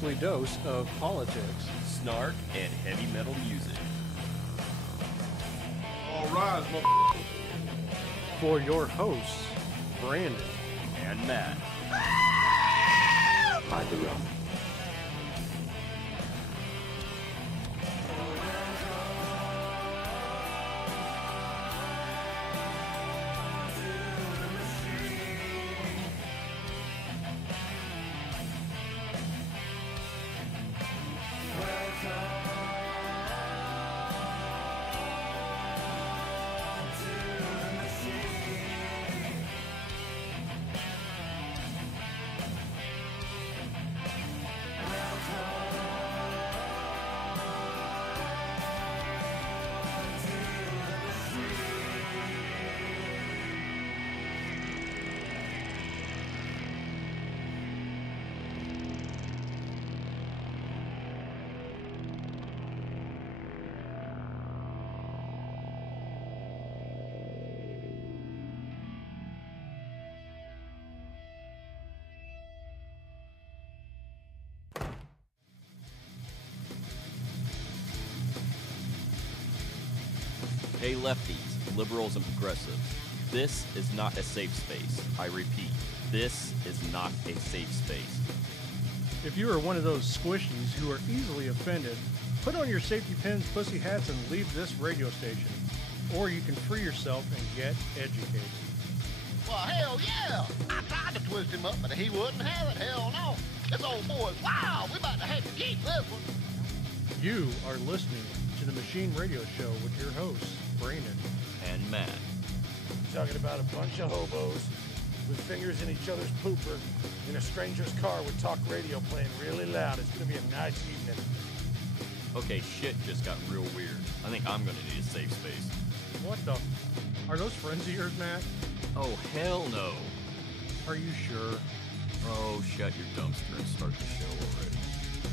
weekly dose of politics, snark, and heavy metal music. All rise, for your hosts, Brandon and Matt. Hide the room. Hey lefties, liberals, and progressives. This is not a safe space. I repeat, this is not a safe space. If you are one of those squishies who are easily offended, put on your safety pins, pussy hats, and leave this radio station. Or you can free yourself and get educated. Well, hell yeah! I tried to twist him up, but he wouldn't have it. Hell no. This old boy's wow. We about to have to keep this one. You are listening to the Machine Radio Show with your hosts, Brandon and Matt. Talking about a bunch of hobos with fingers in each other's pooper in a stranger's car with talk radio playing really loud. It's going to be a nice evening. Okay, shit just got real weird. I think I'm going to need a safe space. What the? Are those friends of yours, Matt? Oh, hell no. Are you sure? Oh, shut your dumpster and start the show already.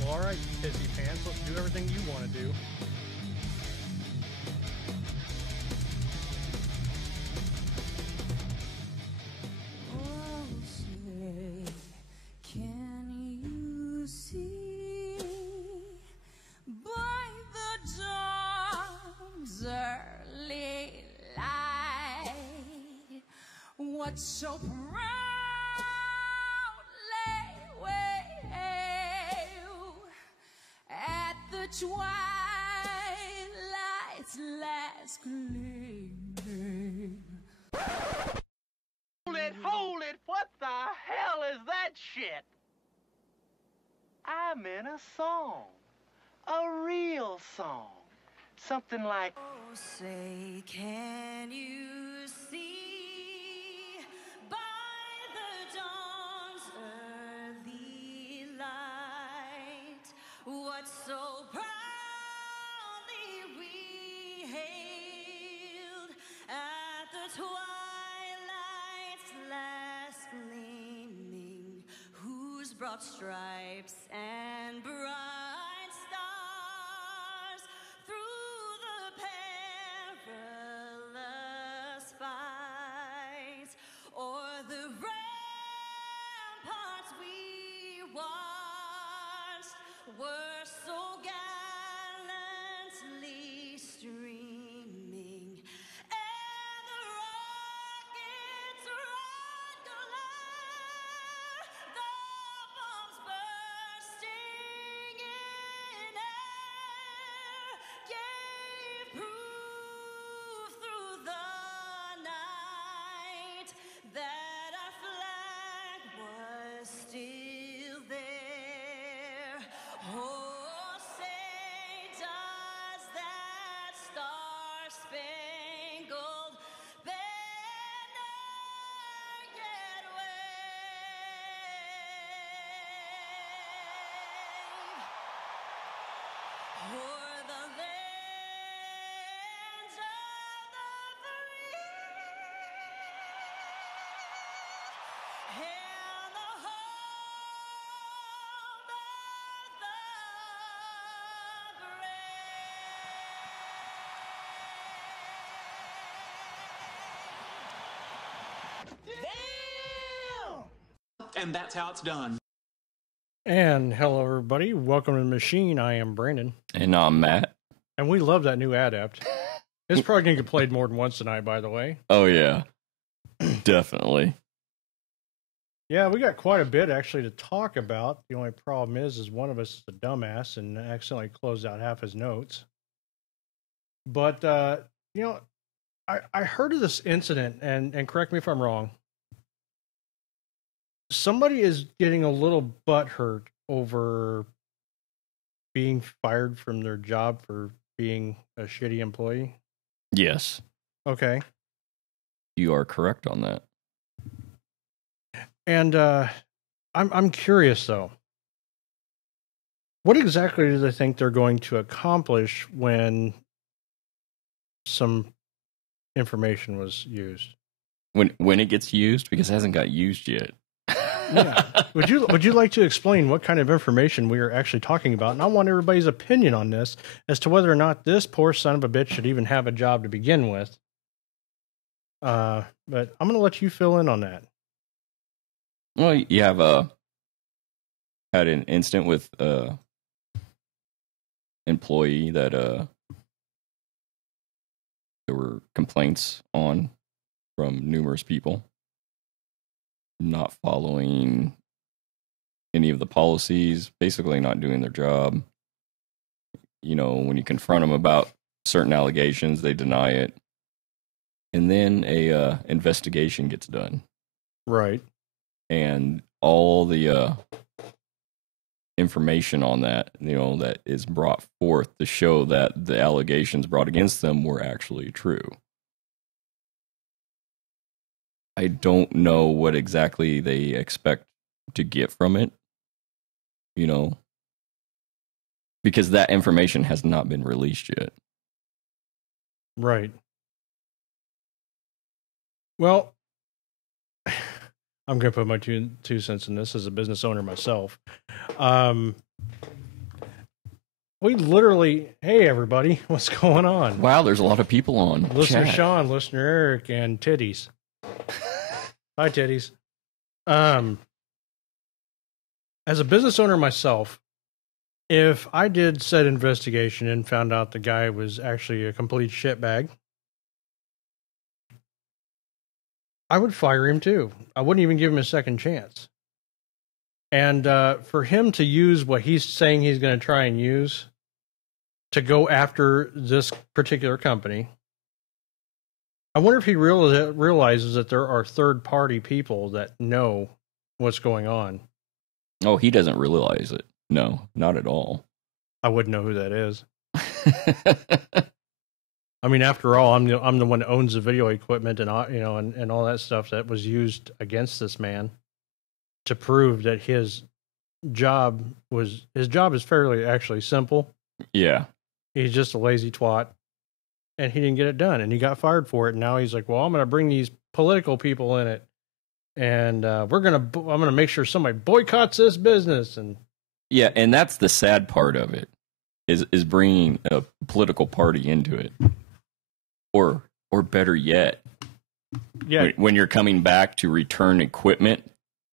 Well, alright, pissy pants, let's do everything you want to do. So proudly wave at the twilight's last gleaming. Hold it, what the hell is that shit? I'm in a song, a real song, something like, oh, say, can you see? What so proudly we hailed at the twilight's last gleaming, whose broad stripes and bright stars through the perilous fight o'er the ramparts we watched were so gallantly streaming, and the rockets regular, the bombs bursting in air, gave proof through the night that our flag was still there. Oh, say does that star-spangled banner yet wave o'er the lands of the free and the home of the And that's how it's done. And hello, everybody. Welcome to the machine. I am Brandon. And I'm Matt. And we love that new Adept. It's probably going to get played more than once tonight, by the way. Oh, yeah. Definitely. Yeah, we got quite a bit actually to talk about. The only problem is one of us is a dumbass and accidentally closed out half his notes. But, I heard of this incident, and correct me if I'm wrong. Somebody is getting a little butthurt over being fired from their job for being a shitty employee. Yes. Okay. You are correct on that. And I'm curious though. What exactly do they think they're going to accomplish when some information was used? When it gets used, because it hasn't got used yet. Yeah. Would you like to explain what kind of information we are actually talking about? And I want everybody's opinion on this as to whether or not this poor son of a bitch should even have a job to begin with. But I'm going to let you fill in on that. Well, you have had an incident with employee that there were complaints on from numerous people not following any of the policies, basically not doing their job. You know, when you confront them about certain allegations, they deny it. And then a investigation gets done. Right. And all the information on that, that is brought forth to show that the allegations brought against them were actually true. I don't know what exactly they expect to get from it, because that information has not been released yet. Right. Well, I'm going to put my two cents in this as a business owner myself. We literally, hey everybody, what's going on? Wow, there's a lot of people on. Listener chat. Sean, listener Eric, and Titties. Hi, Titties. As a business owner myself, if I did said investigation and found out the guy was actually a complete shitbag, I would fire him too. I wouldn't even give him a second chance. And for him to use what he's saying he's going to try and use to go after this particular company, I wonder if he realizes that there are third-party people that know what's going on. Oh, he doesn't realize it. No, not at all. I wouldn't know who that is. I mean, after all, I'm the one that owns the video equipment and and all that stuff that was used against this man to prove that his job is fairly actually simple. Yeah. He's just a lazy twat. And he didn't get it done, and he got fired for it. And now he's like, "Well, I'm going to bring these political people in it, and I'm going to make sure somebody boycotts this business." And yeah, and that's the sad part of it is bringing a political party into it, or better yet, yeah, when you're coming back to return equipment,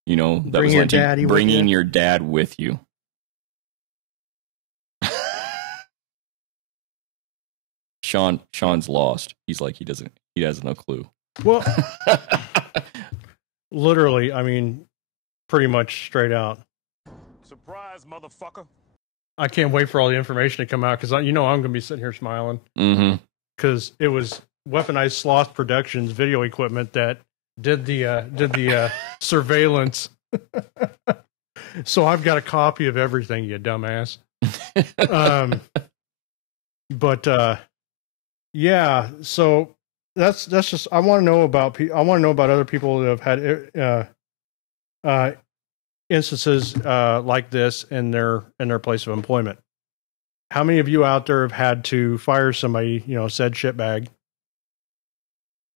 that Bring was your like daddy with bringing you. your dad with you. Sean's lost. He's like he has no clue. well, literally, I mean, pretty much straight out. Surprise, motherfucker. I can't wait for all the information to come out because I'm going to be sitting here smiling Mm-hmm. because it was Weaponized Sloth Productions video equipment that did the surveillance. So I've got a copy of everything, you dumbass. Yeah. So that's just I want to know about other people that have had instances like this in their place of employment. How many of you out there have had to fire somebody, said shitbag,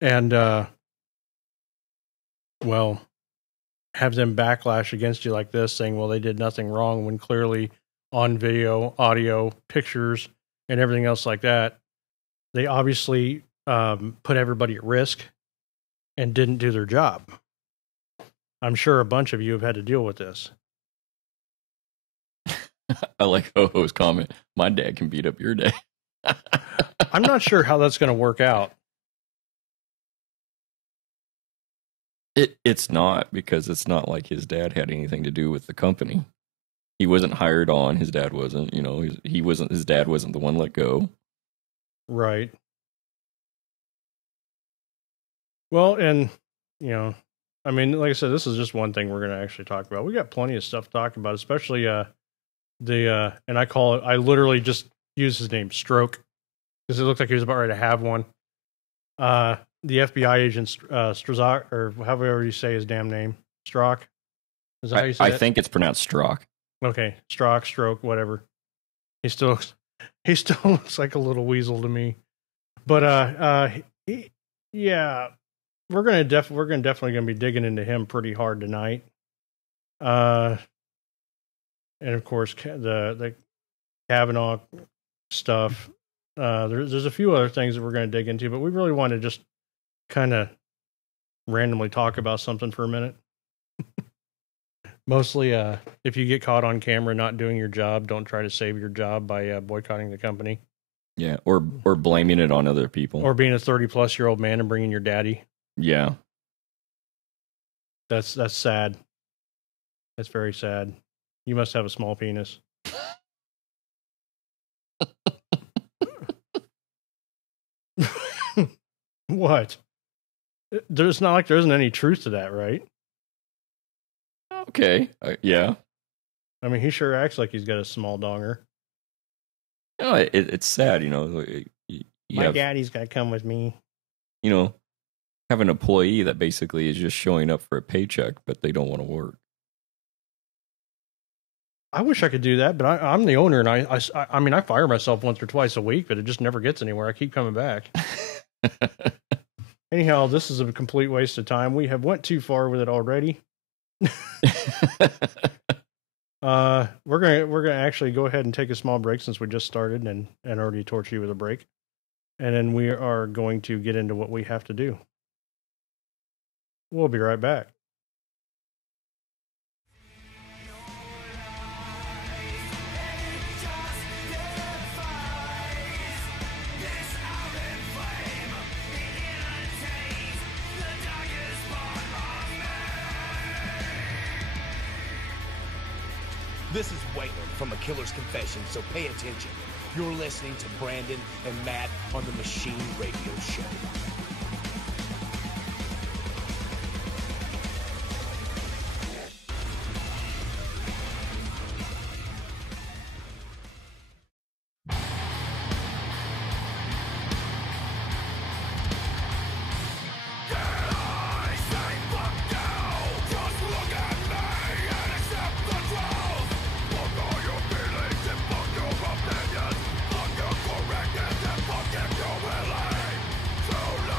and have them backlash against you like this, saying, well, they did nothing wrong, when clearly on video, audio, pictures, and everything else like that, they obviously put everybody at risk and didn't do their job. I'm sure a bunch of you have had to deal with this. I like Ho-Ho's comment. My dad can beat up your dad. I'm not sure how that's going to work out. It's not, because it's not like his dad had anything to do with the company. He wasn't hired on. His dad wasn't. You know, he wasn't. His dad wasn't the one let go. Right. Well, and, you know, I mean, like I said, this is just one thing we're going to actually talk about. We got plenty of stuff to talk about, especially and I literally just use his name, Stroke, because it looked like he was about ready to have one. The FBI agent, Strazak, or however you say his damn name, Strock. Is that how you say I it? think it's pronounced Strock. Okay, Stroke, whatever. He still looks like a little weasel to me. But yeah, we're definitely gonna be digging into him pretty hard tonight. And of course the Kavanaugh stuff. There's a few other things that we're going to dig into, but we really want to just kind of randomly talk about something for a minute. Mostly, if you get caught on camera not doing your job, don't try to save your job by boycotting the company. Yeah, or blaming it on other people. Or being a 30-plus-year-old man and bringing your daddy. Yeah. That's sad. That's very sad. You must have a small penis. What? There's not like there isn't any truth to that, right? Okay. Yeah. I mean, he sure acts like he's got a small donger. No, it's sad, you know. My daddy's got to come with me. You know, have an employee that basically is just showing up for a paycheck, but they don't want to work. I wish I could do that, but I'm the owner, and I mean, I fire myself once or twice a week, but it just never gets anywhere. I keep coming back. Anyhow, this is a complete waste of time. We have went too far with it already. We're gonna actually go ahead and take a small break since we just started and already tortured you with a break, and then we are going to get into what we have to do. We'll be right back. This is Waylon from A Killer's Confession, so pay attention. You're listening to Brandon and Matt on the Machine Radio Show. Too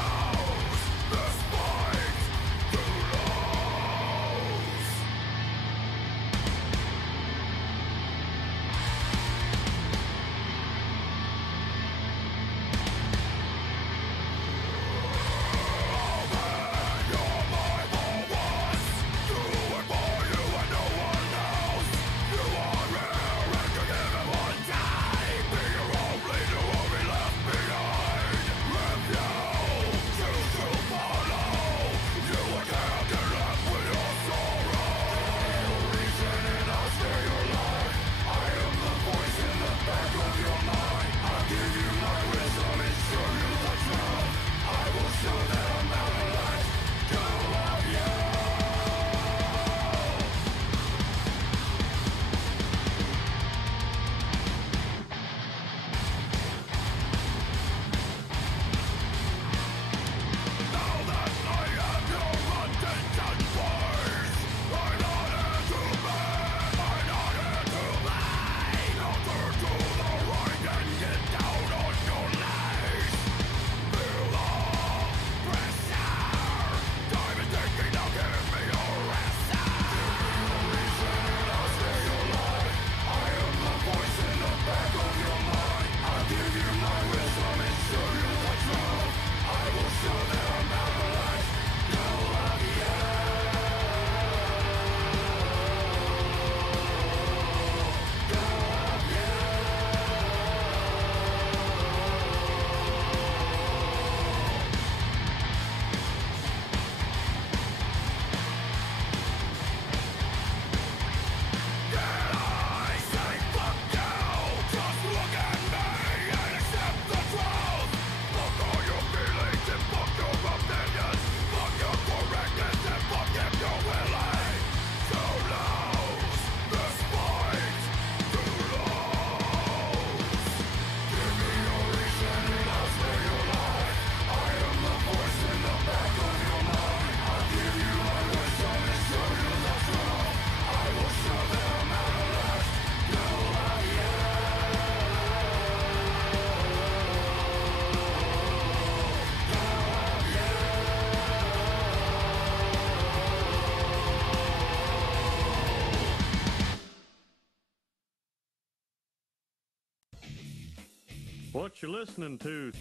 What you listening to?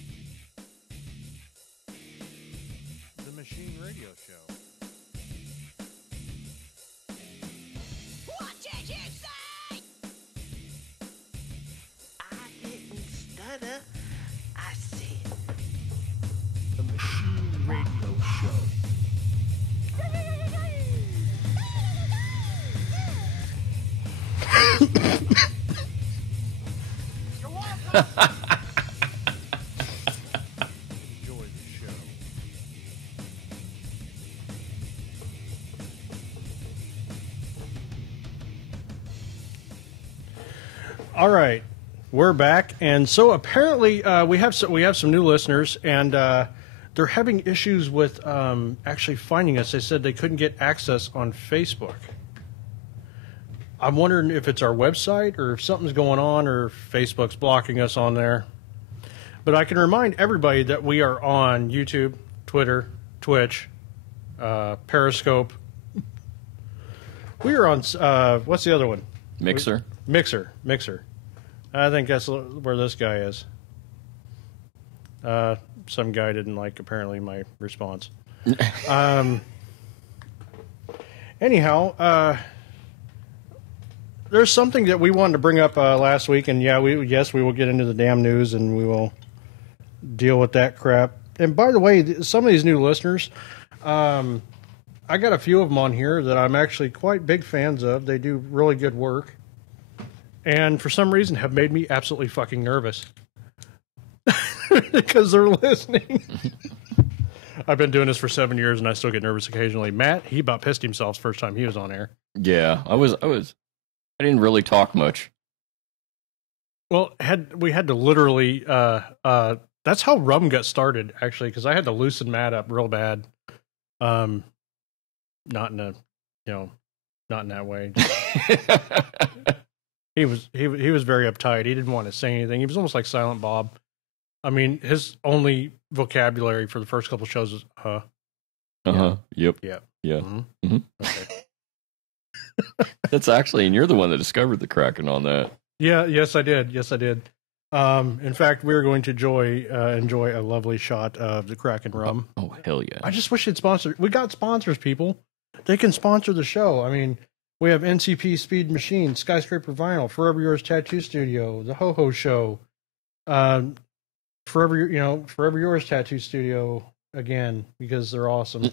The Machine Radio Show. What did you say? I didn't stutter. I said. The Machine Radio Show. Enjoy the show. All right, we're back, and so apparently we have some new listeners, and they're having issues with actually finding us. They said they couldn't get access on Facebook. I'm wondering if it's our website or if something's going on or if Facebook's blocking us on there. But I can remind everybody that we are on YouTube, Twitter, Twitch, Periscope. We are on what's the other one? Mixer. Mixer. I think that's where this guy is. Some guy didn't like, apparently, my response. Anyhow, there's something that we wanted to bring up last week, and we will get into the damn news, and we will deal with that crap. And by the way, some of these new listeners, I got a few of them on here that I'm actually quite big fans of. They do really good work. And for some reason have made me absolutely fucking nervous. Because they're listening. I've been doing this for 7 years and I still get nervous occasionally. Matt, he about pissed himself the first time he was on air. Yeah, I didn't really talk much. Well, we had to literally that's how Rum got started, actually, because I had to loosen Matt up real bad. Not in a not in that way. He was very uptight. He didn't want to say anything. He was almost like Silent Bob. I mean, his only vocabulary for the first couple shows was Yep. Yeah. Yeah. Mm-hmm. Mm-hmm. Okay. That's actually, and you're the one that discovered the Kraken on that. Yeah. Yes, I did. In fact, we're going to enjoy a lovely shot of the Kraken rum. Oh, hell yeah! I just wish they'd sponsor. We got sponsors, people. They can sponsor the show. I mean, we have NCP Speed Machine, Skyscraper Vinyl, Forever Yours Tattoo Studio, the Ho Ho Show, Forever Yours Tattoo Studio again because they're awesome.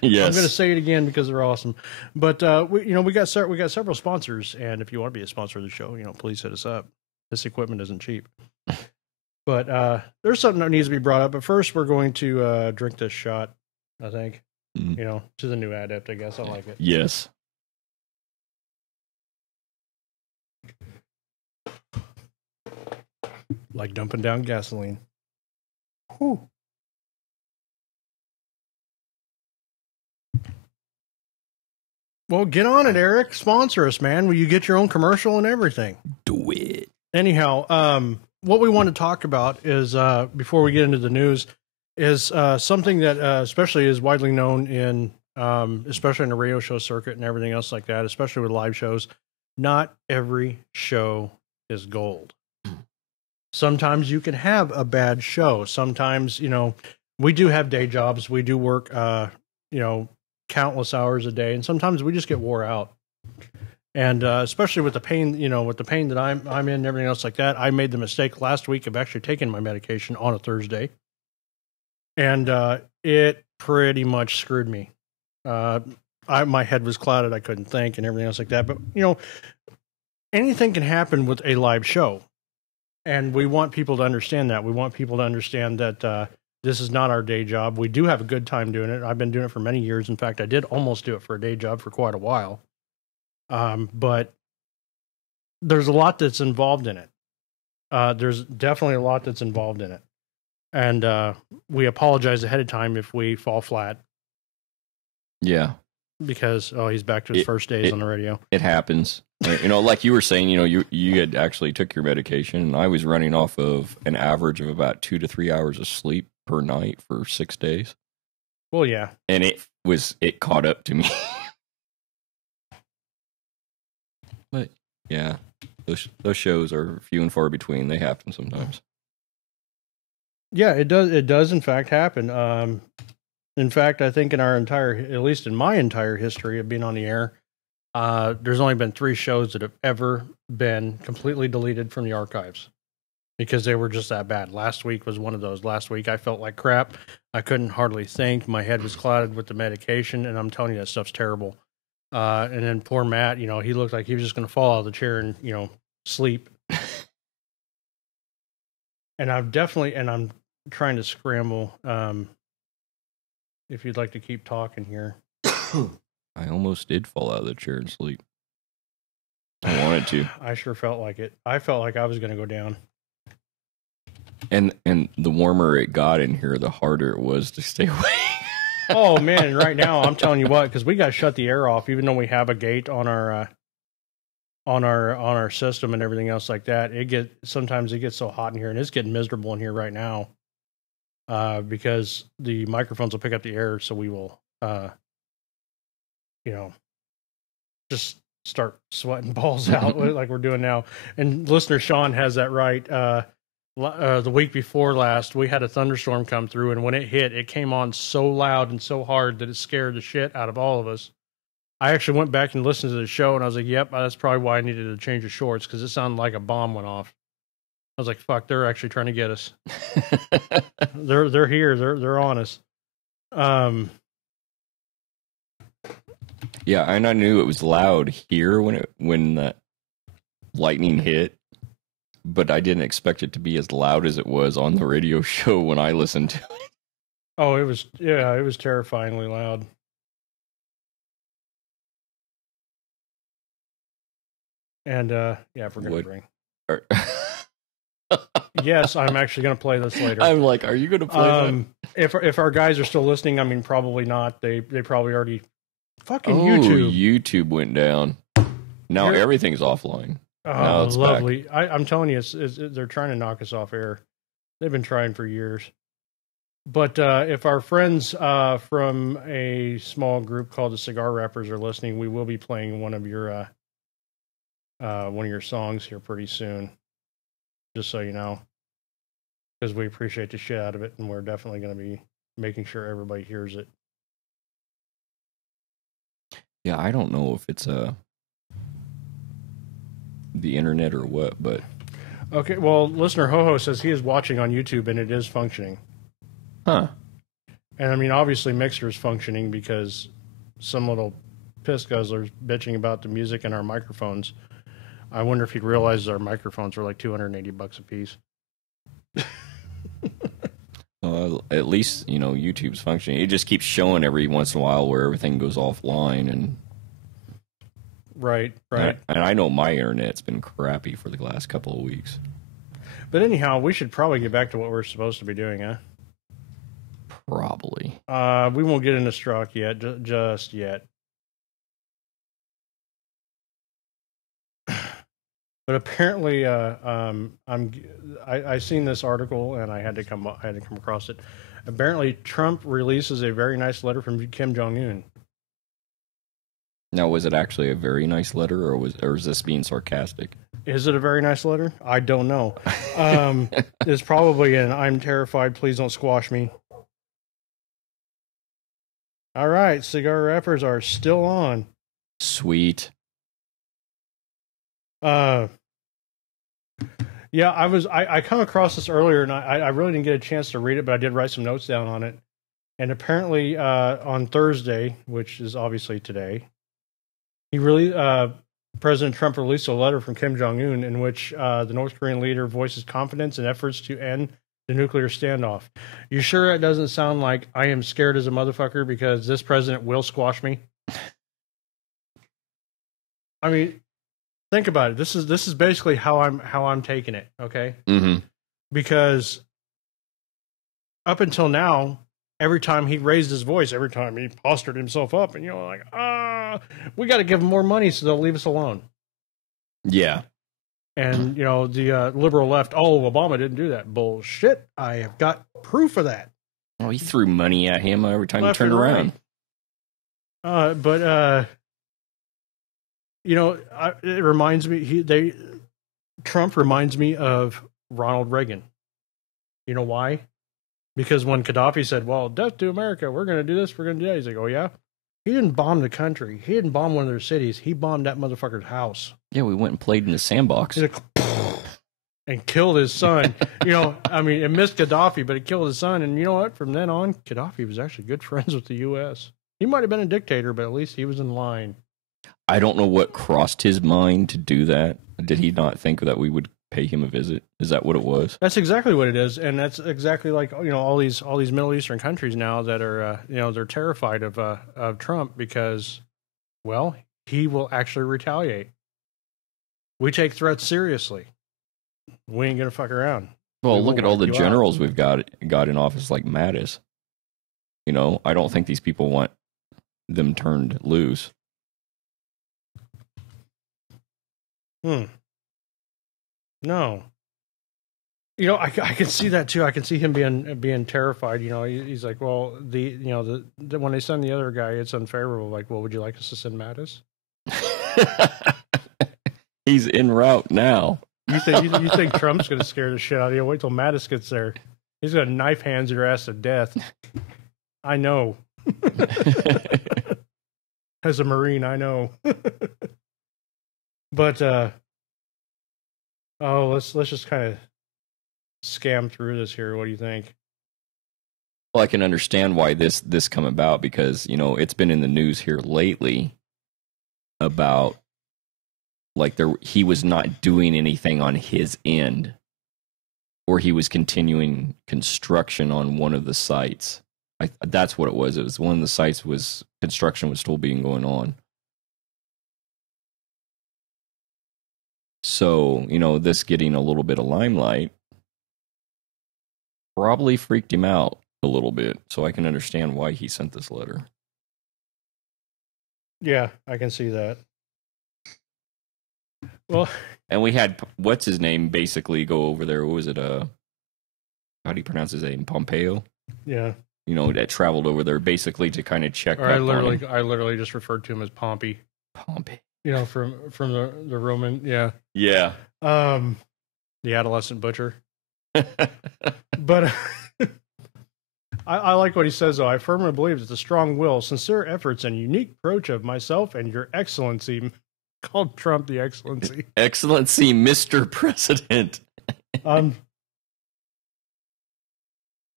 Yes, I'm going to say it again because they're awesome. But we got several sponsors, and if you want to be a sponsor of the show, please hit us up. This equipment isn't cheap. But there's something that needs to be brought up. But first, we're going to drink this shot. I think to the new adept. I guess I like it. Yes. Like dumping down gasoline. Whew. Well, get on it, Eric. Sponsor us, man. Will you get your own commercial and everything? Do it. Anyhow, what we want to talk about is, before we get into the news, is something that especially is widely known in, especially in the radio show circuit and everything else like that, especially with live shows. Not every show is gold. Sometimes you can have a bad show. Sometimes, we do have day jobs. We do work, countless hours a day, and sometimes we just get wore out. And especially with the pain, that I'm in and everything else like that, I made the mistake last week of actually taking my medication on a Thursday, and it pretty much screwed me. My head was clouded. I couldn't think and everything else like that. But anything can happen with a live show. And we want people to understand that. We want people to understand that this is not our day job. We do have a good time doing it. I've been doing it for many years. In fact, I did almost do it for a day job for quite a while. But there's a lot that's involved in it. There's definitely a lot that's involved in it. And we apologize ahead of time if we fall flat. Yeah. Because, he's back to his first days on the radio. It happens. Like you were saying, you had actually took your medication, and I was running off of an average of about 2 to 3 hours of sleep per night for 6 days. Well, yeah. And it caught up to me. But yeah, those shows are few and far between. They happen sometimes. Yeah, it does. It does, in fact, happen. In fact, I think in our entire, at least in my entire history of being on the air, there's only been 3 shows that have ever been completely deleted from the archives because they were just that bad. Last week was one of those. Last week I felt like crap. I couldn't hardly think. My head was clouded with the medication, and I'm telling you, that stuff's terrible. And then poor Matt, you know, he looked like he was just going to fall out of the chair and, you know, sleep. And I'm trying to scramble. If you'd like to keep talking here. I almost did fall out of the chair and sleep. I wanted to. I sure felt like it. I felt like I was going to go down. And the warmer it got in here, the harder it was to stay awake. Oh man, right now I'm telling you what, because we got to shut the air off, even though we have a gate on our system and everything else like that. Sometimes it gets so hot in here, and it's getting miserable in here right now. Because the microphones will pick up the air, so we will, you know, just start sweating balls out like we're doing now. And listener Sean has that right. The week before last, we had a thunderstorm come through, and when it hit, it came on so loud and so hard that it scared the shit out of all of us. I actually went back and listened to the show, and I was like, yep, that's probably why I needed to change the shorts, because it sounded like a bomb went off. I was like, fuck, they're actually trying to get us. They're here. They're on us. Yeah, and I knew it was loud here when the lightning hit, but I didn't expect it to be as loud as it was on the radio show when I listened to it. Oh, it was terrifyingly loud. And if we're gonna bring. Yes, I'm actually going to play this later. I'm like, are you going to play that? If our guys are still listening, I mean, probably not. They probably already fucking YouTube went down. Now everything's offline. Oh, it's lovely. I'm telling you, they're trying to knock us off air. They've been trying for years. But if our friends from a small group called the Cigar Rappers are listening, we will be playing one of your songs here pretty soon. Just so you know, because we appreciate the shit out of it, and we're definitely going to be making sure everybody hears it. Yeah, I don't know if it's the internet or what, but okay. Well, listener Ho says he is watching on YouTube, and it is functioning. Huh? And I mean, obviously, Mixer is functioning because some little piss guzzler's bitching about the music and our microphones. I wonder if he realizes our microphones are like $280 a piece. At least, you know, YouTube's functioning. It just keeps showing every once in a while where everything goes offline. And Right. And I know my internet's been crappy for the last couple of weeks. But anyhow, we should probably get back to what we're supposed to be doing, huh? Probably. We won't get into Snark yet, just yet. But apparently, I seen this article and I had to come across it. Apparently, Trump releases a very nice letter from Kim Jong-un. Now, was it actually a very nice letter, or is this being sarcastic? Is it a very nice letter? I don't know. It's probably an "I'm terrified, please don't squash me." All right, cigar wrappers are still on. Sweet. Yeah, I come across this earlier, and I really didn't get a chance to read it, but I did write some notes down on it. And apparently, on Thursday, which is obviously today, President Trump released a letter from Kim Jong-un in which the North Korean leader voices confidence in efforts to end the nuclear standoff. You sure it doesn't sound like I am scared as a motherfucker because this president will squash me? I mean, think about it. This is basically how I'm taking it, okay? Mm-hmm. Because up until now, every time he raised his voice, every time he postured himself up, and we got to give them more money so they'll leave us alone. Yeah. And the liberal left, Obama didn't do that. Bullshit. I have got proof of that. Oh, he threw money at him every time he turned around. It reminds me. Trump reminds me of Ronald Reagan. You know why? Because when Gaddafi said, well, death to America, we're going to do this, we're going to do that. He's like, oh, yeah? He didn't bomb the country. He didn't bomb one of their cities. He bombed that motherfucker's house. Yeah, we went and played in the sandbox. He's like, and killed his son. I mean, it missed Gaddafi, but it killed his son. And you know what? From then on, Gaddafi was actually good friends with the U.S. He might have been a dictator, but at least he was in line. I don't know what crossed his mind to do that. Did he not think that we would pay him a visit? Is that what it was? That's exactly what it is, and that's exactly like all these Middle Eastern countries now that are they're terrified of Trump because, well, he will actually retaliate. We take threats seriously. We ain't gonna fuck around. Well, look at all the generals we've got in office, like Mattis. I don't think these people want them turned loose. No. I can see that too. I can see him being terrified. He's like, well, when they send the other guy, it's unfavorable. Like, well, would you like us to send Mattis? He's en route now. You think Trump's going to scare the shit out of you? Wait till Mattis gets there. He's going to knife hands your ass to death. I know. As a Marine, I know. But let's just kind of scam through this here. What do you think? Well, I can understand why this come about because it's been in the news here lately about he was not doing anything on his end, or he was continuing construction on one of the sites. That's what it was. It was one of the sites construction was still being going on. So, this getting a little bit of limelight probably freaked him out a little bit. So I can understand why he sent this letter. Yeah, I can see that. Well, and we had, what's his name, basically go over there. What was it? How do you pronounce his name? Pompeo? Yeah. That traveled over there basically to kind of check. Or I literally just referred to him as Pompey. Pompey. From the Roman, yeah. Yeah. The adolescent butcher. But I like what he says, though. I firmly believe that the strong will, sincere efforts, and unique approach of myself and your excellency, called Trump the excellency. Excellency, Mr. President.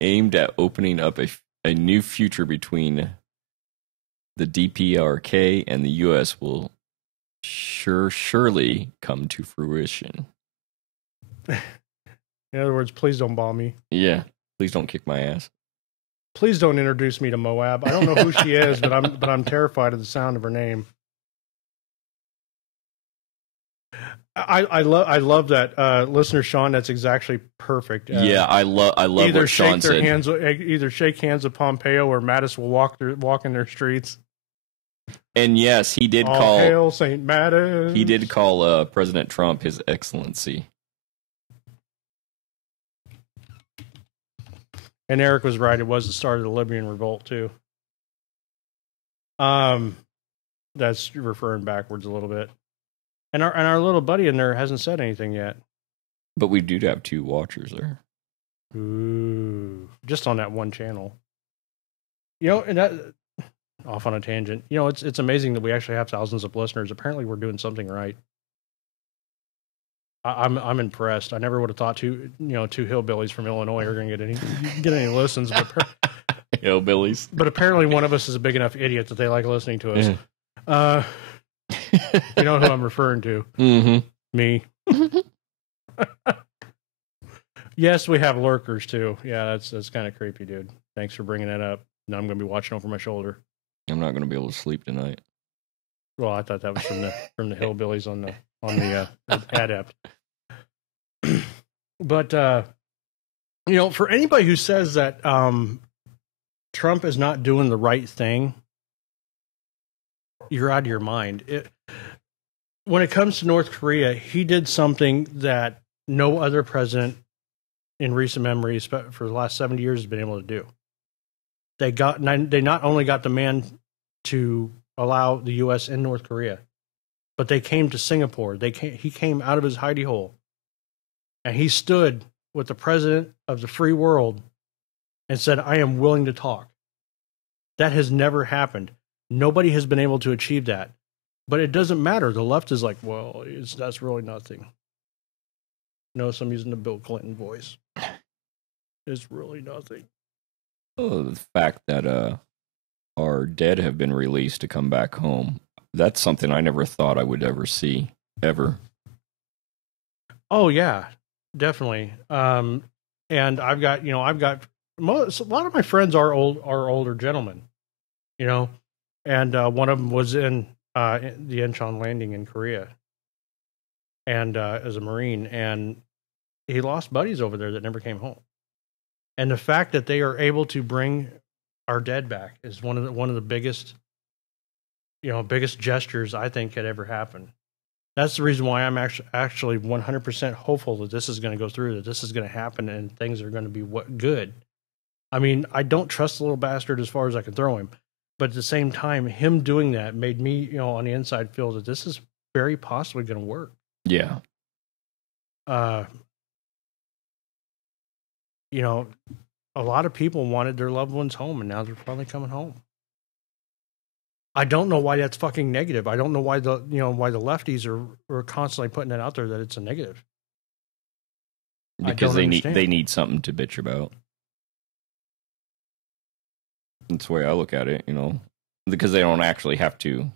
Aimed at opening up a new future between the DPRK and the U.S. will surely come to fruition. In other words, please don't bomb me. Yeah, please don't kick my ass. Please don't introduce me to Moab. I don't know who she is, but I'm terrified of the sound of her name. I love that listener Sean. That's exactly perfect. Yeah, I love either what Sean said. Either shake hands with Pompeo or Mattis will walk in their streets. And yes, he did All hail Saint Mattis. He did call President Trump His Excellency. And Eric was right. It was the start of the Libyan revolt too. That's referring backwards a little bit. And our little buddy in there hasn't said anything yet. But we do have 2 watchers there. Ooh, just on that one channel. And that off on a tangent. It's amazing that we actually have thousands of listeners. Apparently, we're doing something right. I'm impressed. I never would have thought two hillbillies from Illinois are going to get any listens. But hillbillies. But apparently, one of us is a big enough idiot that they like listening to us. You know who I'm referring to? Mm-hmm. Me. Yes, we have lurkers too. Yeah, that's kind of creepy, dude. Thanks for bringing that up. Now I'm going to be watching over my shoulder. I'm not going to be able to sleep tonight. Well, I thought that was from the hillbillies on the adept. But for anybody who says that Trump is not doing the right thing, you're out of your mind. When it comes to North Korea, he did something that no other president in recent memory for the last 70 years has been able to do. They not only got the man to allow the U.S. in North Korea, but they came to Singapore. He came out of his hidey hole, and he stood with the president of the free world and said, I am willing to talk. That has never happened. Nobody has been able to achieve that. But it doesn't matter. The left is like, well, that's really nothing. Notice I'm using the Bill Clinton voice. It's really nothing. Oh, the fact that our dead have been released to come back home, that's something I never thought I would ever see, ever. Oh, yeah, definitely. And I've got, a lot of my friends are older gentlemen, and one of them was in the Incheon landing in Korea, and as a Marine, and he lost buddies over there that never came home. And the fact that they are able to bring our dead back is one of the biggest gestures I think could ever happen. That's the reason why I'm actually 100% hopeful that this is going to go through, that this is going to happen, and things are going to be good. I mean, I don't trust the little bastard as far as I can throw him, but at the same time, him doing that made me, on the inside feel that this is very possibly going to work. Yeah. A lot of people wanted their loved ones home, and now they're finally coming home. I don't know why that's fucking negative. I don't know why the lefties are constantly putting that out there that it's a negative. Because they need something to bitch about. That's the way I look at it, because they don't actually have to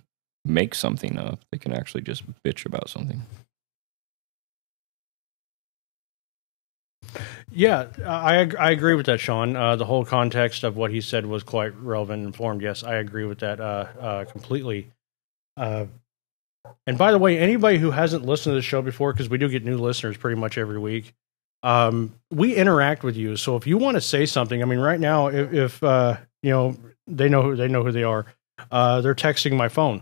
make something up. They can actually just bitch about something. Yeah, I agree with that, Sean. The whole context of what he said was quite relevant and informed. Yes, I agree with that completely. And by the way, anybody who hasn't listened to the show before, because we do get new listeners pretty much every week, we interact with you. So if you want to say something, I mean, right now, if they know who they are, they're texting my phone.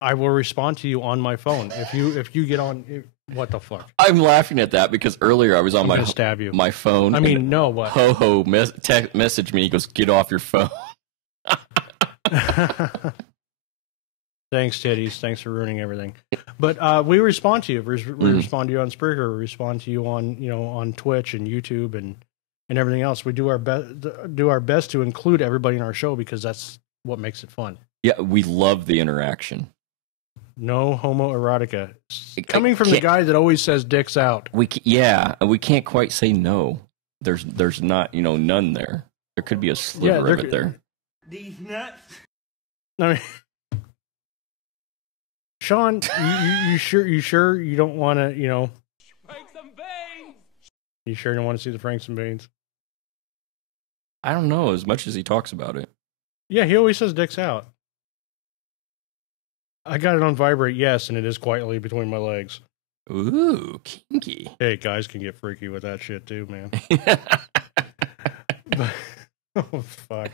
I will respond to you on my phone. If you get on. What the fuck? I'm laughing at that because earlier I was on my phone. I mean, no, what? Ho messaged me. He goes, "Get off your phone." Thanks, titties. Thanks for ruining everything. But we respond to you. We respond to you on Spreaker. We respond to you on Twitch and YouTube and everything else. We do our best to include everybody in our show because that's what makes it fun. Yeah, we love the interaction. No homoerotica. Coming from the guy that always says dicks out. We can't quite say no. There's not, none there. There could be a sliver of it there. These nuts. I mean, Sean, you sure you don't want to, Franks and Beans. You sure you don't want to see the Franks and Beans? I don't know, as much as he talks about it. Yeah, he always says dicks out. I got it on vibrate, yes, and it is quietly between my legs. Ooh, kinky. Hey, guys can get freaky with that shit too, man. Oh, fuck.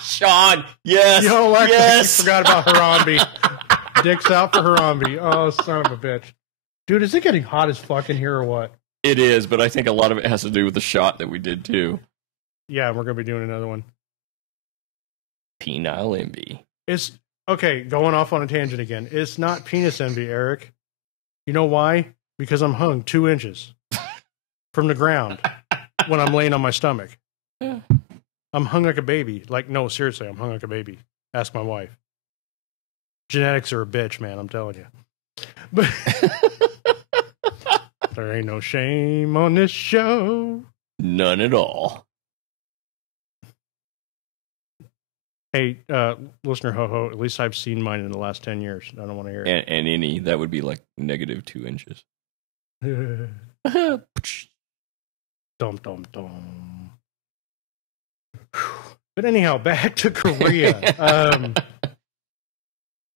Sean, yes. Yes. I forgot about Harambe. Dicks out for Harambe. Oh, son of a bitch. Dude, is it getting hot as fuck in here or what? It is, but I think a lot of it has to do with the shot that we did too. Yeah, we're going to be doing another one. Penile envy. It's okay, going off on a tangent again. It's not penis envy, Eric. You know why? Because I'm hung 2 inches from the ground when I'm laying on my stomach. I'm hung like a baby. Like, no, seriously, I'm hung like a baby. Ask my wife. Genetics are a bitch, man, I'm telling you. But there ain't no shame on this show. None at all. Hey, listener ho-ho, at least I've seen mine in the last 10 years. I don't want to hear it. And any, that would be like negative 2 inches. Dum, dum, dum. But anyhow, back to Korea.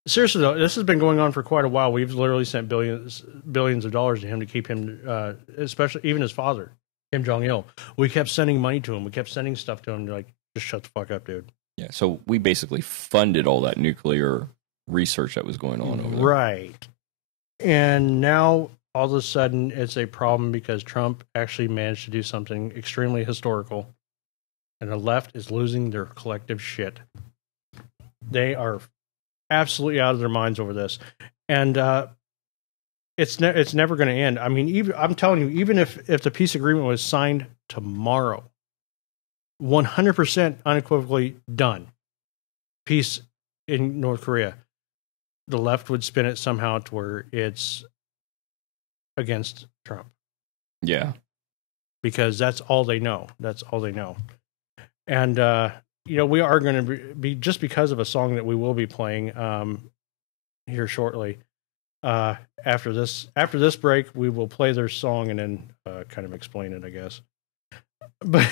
Seriously, though, this has been going on for quite a while. We've literally sent billions of dollars to him to keep him, especially even his father, Kim Jong-il. We kept sending money to him. We kept sending stuff to him. Like, just shut the fuck up, dude. Yeah, so we basically funded all that nuclear research that was going on over there. Right. And now, all of a sudden, it's a problem because Trump actually managed to do something extremely historical. And the left is losing their collective shit. They are absolutely out of their minds over this. And it's never going to end. I mean, even I'm telling you, even if the peace agreement was signed tomorrow, 100% unequivocally done, peace in North Korea, the left would spin it somehow to where it's against Trump. Yeah. Because that's all they know. That's all they know. And, we are going to be, just because of a song that we will be playing here shortly. After this break, we will play their song and then kind of explain it, I guess. But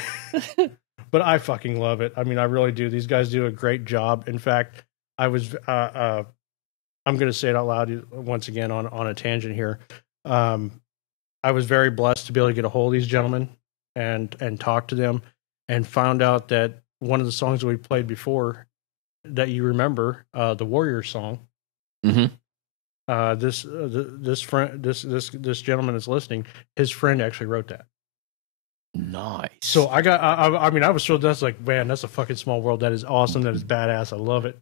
but I fucking love it. I mean, I really do. These guys do a great job. In fact, I was I'm going to say it out loud once again on a tangent here. I was very blessed to be able to get a hold of these gentlemen and talk to them, and found out that one of the songs that we played before that you remember, the Warrior song. Mm-hmm. This gentleman is listening. His friend actually wrote that. Nice. So I mean, I was so that's like, man, that's a fucking small world. That is awesome. That is badass. I love it.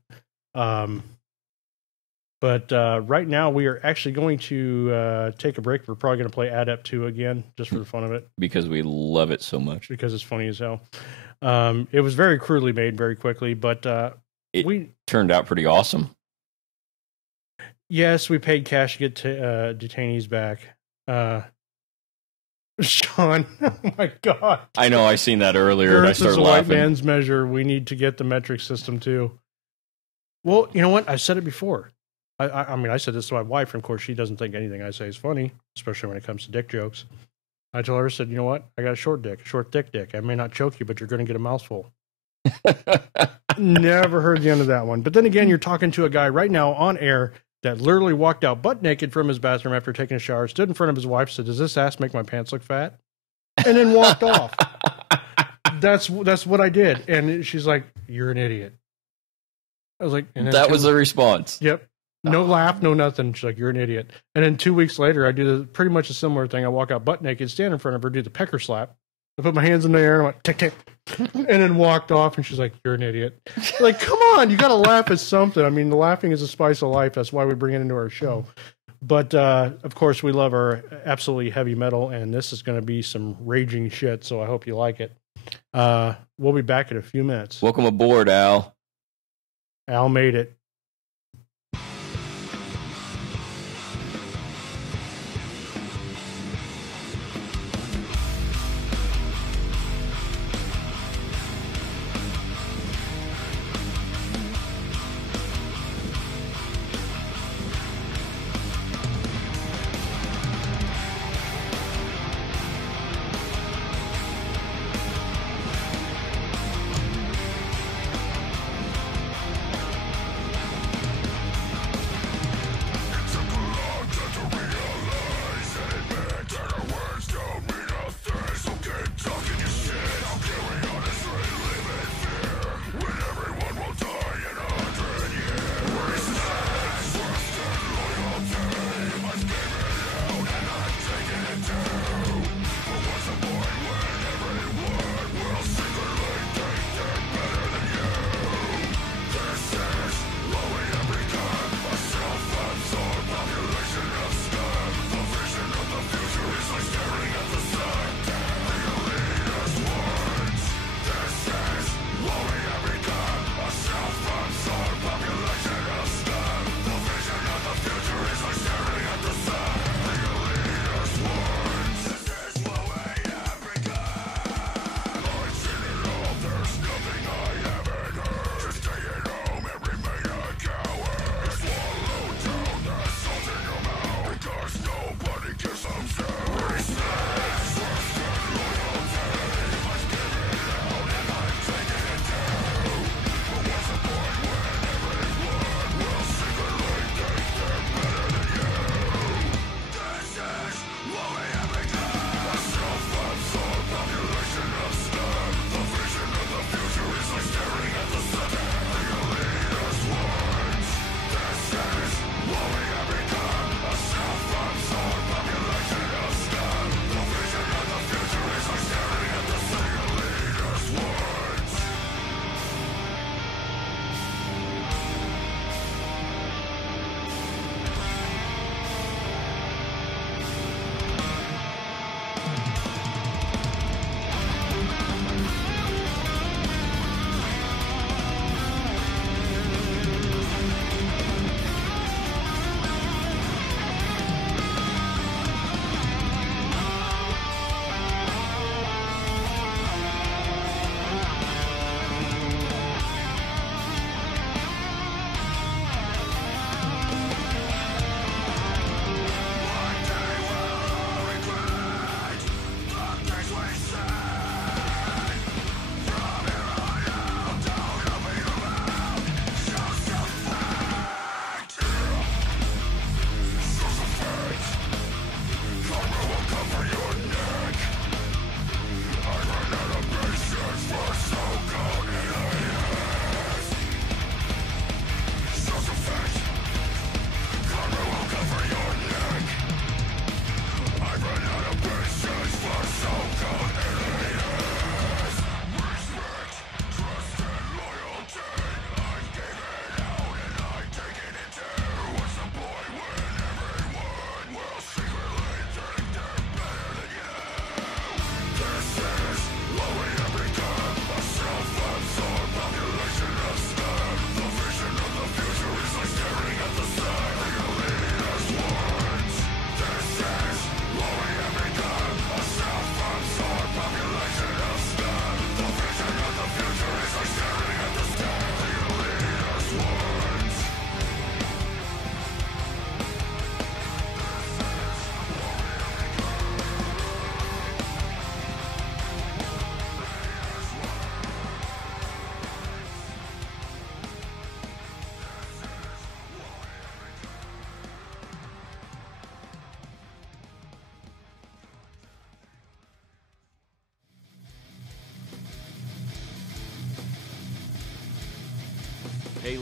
But right now we are actually going to take a break. We're probably going to play Adept 2 again, just for the fun of it. Because we love it so much. Because it's funny as hell. It was very crudely made very quickly, but it turned out pretty awesome. Yes, we paid cash to get detainees back. Sean, oh my God. I know, I seen that earlier and I This is started a laughing. white man's measure. We need to get the metric system too. Well, you know what? I said it before. I mean, I said this to my wife, and of course, she doesn't think anything I say is funny, especially when it comes to dick jokes. I told her, I said, you know what? I got a short thick dick. I may not choke you, but you're going to get a mouthful. Never heard the end of that one. But then again, you're talking to a guy right now on air that literally walked out butt naked from his bathroom after taking a shower, stood in front of his wife, said, does this ass make my pants look fat? And then walked off. That's what I did. And she's like, you're an idiot. I was like, and that was the response. Yep. No laugh, no nothing. She's like, you're an idiot. And then 2 weeks later, I do pretty much a similar thing. I walk out butt naked, stand in front of her, do the pecker slap. I put my hands in the air and I went, tick, tick. And then walked off, and she's like, you're an idiot. Like, come on, you got to laugh at something. I mean, the laughing is a spice of life. That's why we bring it into our show. But, of course, we love our absolutely heavy metal, and this is going to be some raging shit, so I hope you like it. We'll be back in a few minutes. Welcome aboard, Al. Al made it.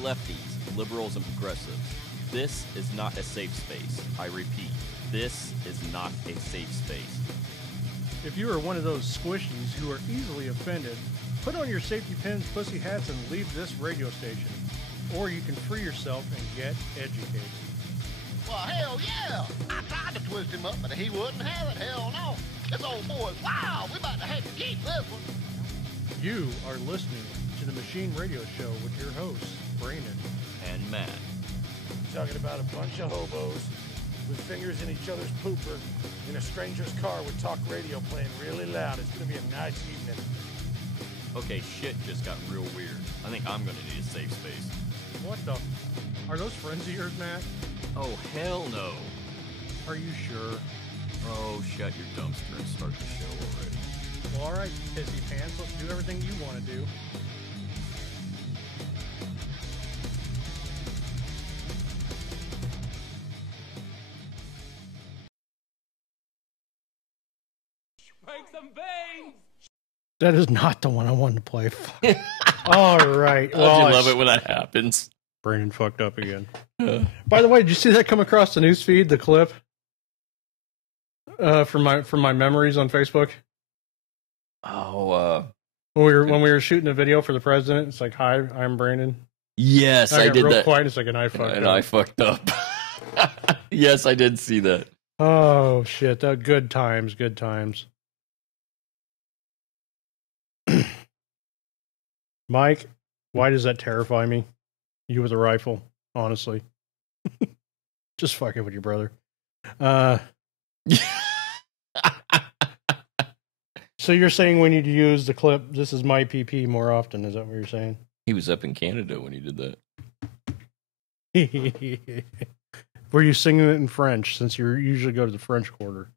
lefties, liberals, and progressives. This is not a safe space. I repeat, this is not a safe space. If you are one of those squishies who are easily offended, put on your safety pins, pussy hats, and leave this radio station. Or you can free yourself and get educated. Well, hell yeah! I tried to twist him up, but he wouldn't have it. Hell no. This old boy's wow. We about to have to keep this one. You are listening to the Machine Radio Show with your hosts, Brandon And Matt. Talking about a bunch of hobos with fingers in each other's pooper in a stranger's car with talk radio playing really loud. It's going to be a nice evening. Okay, shit just got real weird. I think I'm gonna need a safe space. What the? Are those friends of yours, Matt? Oh, hell no. Are you sure? Oh, shut your dumpster and start the show already. Well, alright, pissy pants, let's do everything you want to do. That is not the one I wanted to play. All right. Well, I love it when that happens. Brandon fucked up again. By the way, did you see that come across the news feed? The clip from my memories on Facebook. Oh, when we were shooting a video for the president, it's like, "Hi, I'm Brandon." Yes, I did real that. Quiet. It's like, "And I fucked up." Yes, I did see that. Oh shit! Good times. Good times. Mike, why does that terrify me? You with a rifle, honestly. Just fucking with your brother. So you're saying we need to use the clip, "This is my PP," more often? Is that what you're saying? He was up in Canada when he did that. Were you singing it in French, since you usually go to the French Quarter?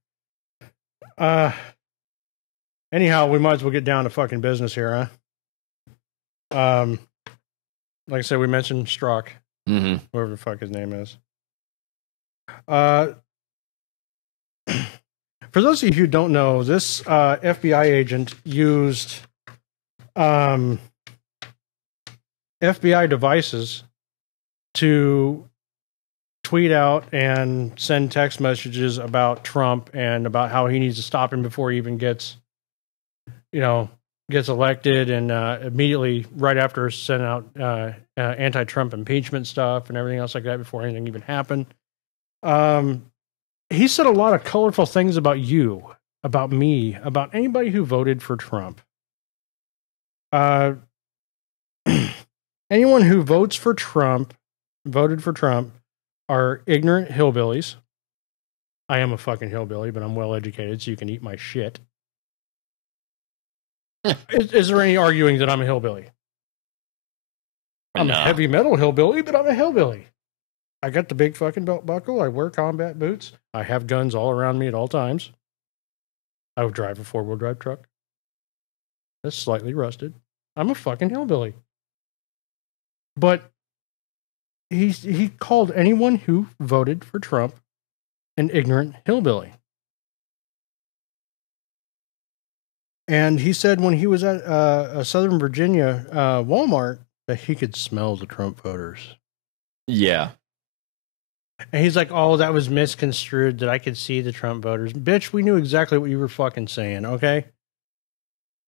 Anyhow, we might as well get down to fucking business here, huh? Like I said, we mentioned Strzok, whoever the fuck his name is. For those of you who don't know, this FBI agent used FBI devices to tweet out and send text messages about Trump and about how he needs to stop him before he even gets elected, and immediately right after send out anti-Trump impeachment stuff and everything else like that before anything even happened. He said a lot of colorful things about you, about me, about anybody who voted for Trump. Anyone who voted for Trump, are ignorant hillbillies. I am a fucking hillbilly, but I'm well educated, so you can eat my shit. Is there any arguing that I'm a hillbilly? I'm a heavy metal hillbilly, but I'm a hillbilly. I got the big fucking belt buckle. I wear combat boots. I have guns all around me at all times. I would drive a 4-wheel drive truck that's slightly rusted. I'm a fucking hillbilly. But he called anyone who voted for Trump an ignorant hillbilly. And he said when he was at a Southern Virginia Walmart that he could smell the Trump voters. Yeah. And he's like, "Oh, that was misconstrued, that I could see the Trump voters." Bitch, we knew exactly what you were fucking saying, okay?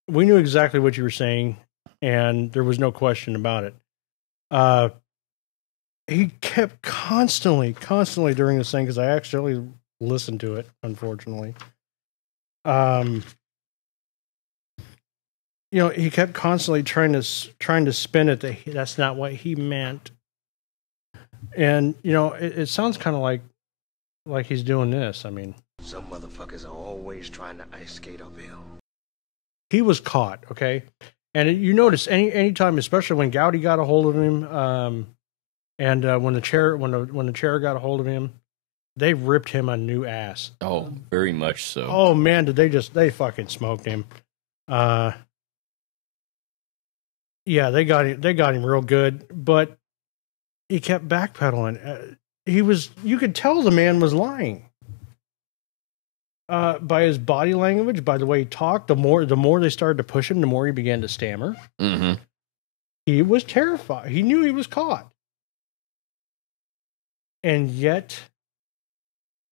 We knew exactly what you were saying, and there was no question about it. He kept constantly during this thing, because I actually listened to it, unfortunately. He kept constantly trying to spin it that that's not what he meant. And, it sounds kind of like he's doing this. I mean, some motherfuckers are always trying to ice skate uphill. He was caught, okay? And you notice any time, especially when Gowdy got a hold of him, and when the chair got a hold of him, they ripped him a new ass. Oh, very much so. Oh man, they fucking smoked him. Yeah, they got him real good, but he kept backpedaling. You could tell the man was lying. By his body language, by the way he talked, the more they started to push him, the more he began to stammer. Mm-hmm. He was terrified. He knew he was caught. And yet,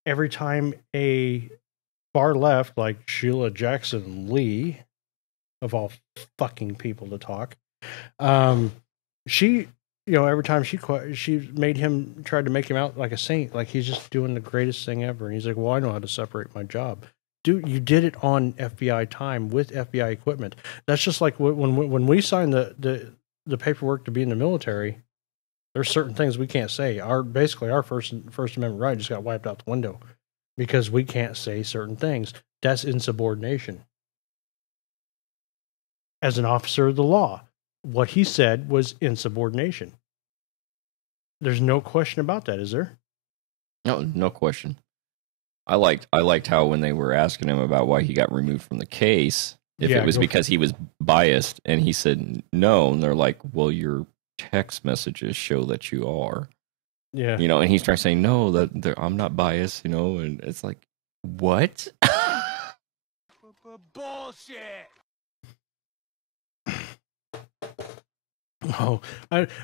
every time a far left, like Sheila Jackson Lee, of all fucking people to talk, she, every time she made him, tried to make him out like a saint, like he's just doing the greatest thing ever. And he's like, well, I know how to separate my job. Dude, you did it on FBI time with FBI equipment. That's just like when we signed the paperwork to be in the military. There's certain things we can't say. Our First Amendment right just got wiped out the window because we can't say certain things. That's insubordination. As an officer of the law, what he said was insubordination. There's no question about that, is there? No question. I liked how when they were asking him about why he got removed from the case, if it was because he was biased, and he said no, and they're like, well, your text messages show that you are. Yeah. And he's trying to say, no, that I'm not biased, and it's like, what? Bullshit. Oh,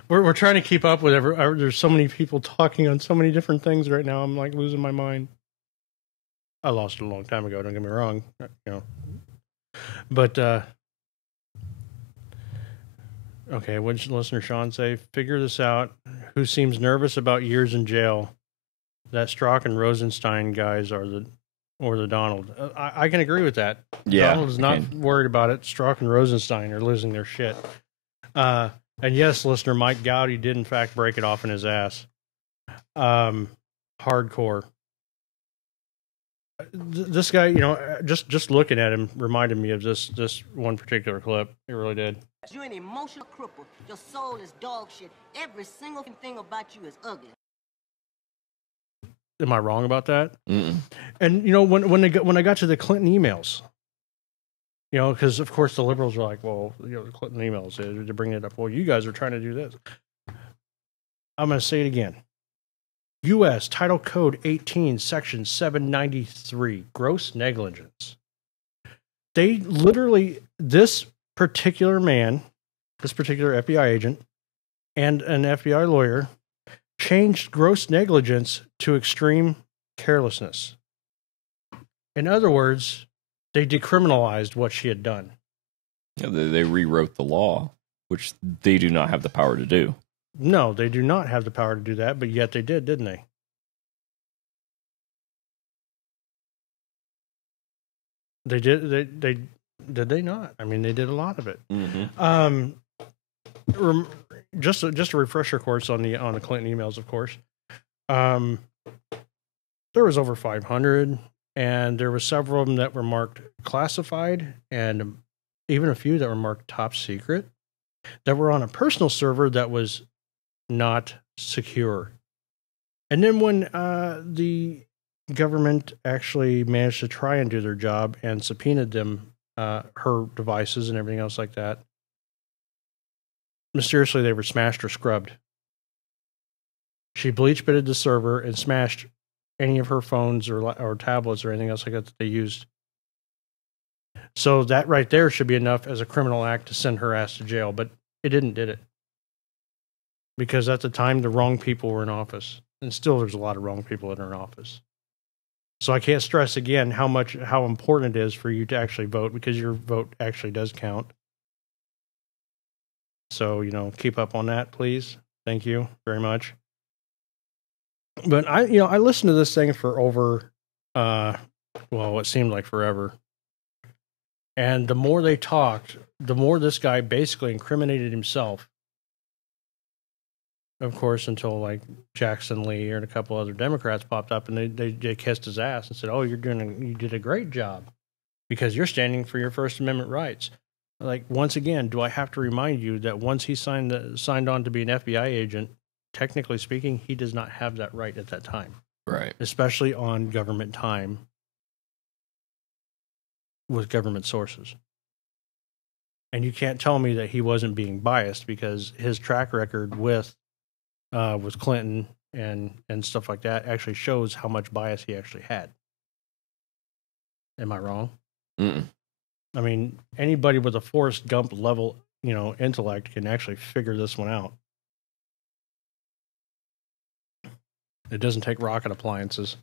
we're trying to keep up with there's so many people talking on so many different things right now. I'm like losing my mind. I lost it a long time ago. Don't get me wrong, but okay. What did listener Sean say? Figure this out. Who seems nervous about years in jail? That Strzok and Rosenstein guys or the Donald. I can agree with that. Yeah, Donald is not worried about it. Strzok and Rosenstein are losing their shit. And yes, listener Mike Gowdy did in fact break it off in his ass. Hardcore. This guy, just looking at him reminded me of this one particular clip. It really did. You're an emotional cripple. Your soul is dog shit. Every single thing about you is ugly. Am I wrong about that? Mm-mm. And when I got to the Clinton emails, because of course the liberals were like, well, the Clinton emails, they're bringing it up. Well, you guys are trying to do this. I'm going to say it again. U.S. Title Code 18, Section 793, gross negligence. They literally, this particular man, this particular FBI agent, and an FBI lawyer changed gross negligence to extreme carelessness. In other words, they decriminalized what she had done. Yeah, they rewrote the law, which they do not have the power to do. No, they do not have the power to do that, but yet they did, didn't they? They did. They did they not? I mean, they did a lot of it. Mm-hmm. Just a refresher course on the Clinton emails, of course. There was over 500, and there were several of them that were marked classified, and even a few that were marked top secret, that were on a personal server that was not secure. And then when the government actually managed to try and do their job and subpoenaed them, her devices and everything else like that, mysteriously they were smashed or scrubbed. She bleach bitted the server and smashed any of her phones or tablets or anything else like that they used. So that right there should be enough as a criminal act to send her ass to jail, but it didn't, did it? Because at the time, the wrong people were in office. And still there's a lot of wrong people that are in office. So I can't stress again how important it is for you to actually vote, because your vote actually does count. So, keep up on that, please. Thank you very much. But I listened to this thing for over, what seemed like forever. And the more they talked, the more this guy basically incriminated himself. Of course, until like Jackson Lee and a couple other Democrats popped up and they kissed his ass and said, "Oh, you did a great job because you're standing for your First Amendment rights." Like, once again, do I have to remind you that once he signed on to be an FBI agent, technically speaking, he does not have that right at that time, right? Especially on government time with government sources. And you can't tell me that he wasn't being biased, because his track record with Clinton and stuff like that actually shows how much bias he actually had. Am I wrong? Mm-mm. I mean, anybody with a Forrest Gump level intellect can actually figure this one out. It doesn't take rocket appliances.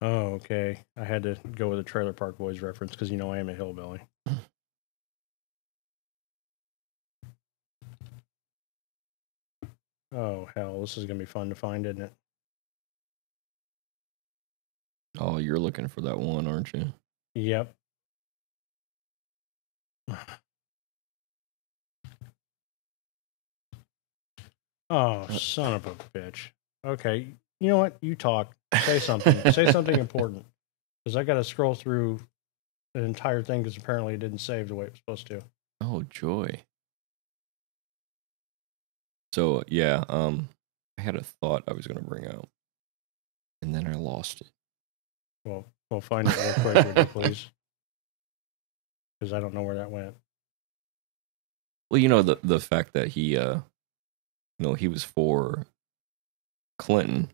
Oh, okay. I had to go with a Trailer Park Boys reference because I am a hillbilly. Oh, hell. This is going to be fun to find, isn't it? Oh, you're looking for that one, aren't you? Yep. Oh, son of a bitch. Okay. You know what? You talk. Say something. Say something important. Because I got to scroll through an entire thing because apparently it didn't save the way it was supposed to. Oh, joy. So, yeah, I had a thought I was going to bring out, and then I lost it. Well, we'll find it real quick, would you please? Because I don't know where that went. Well, the fact that he, he was for Clinton,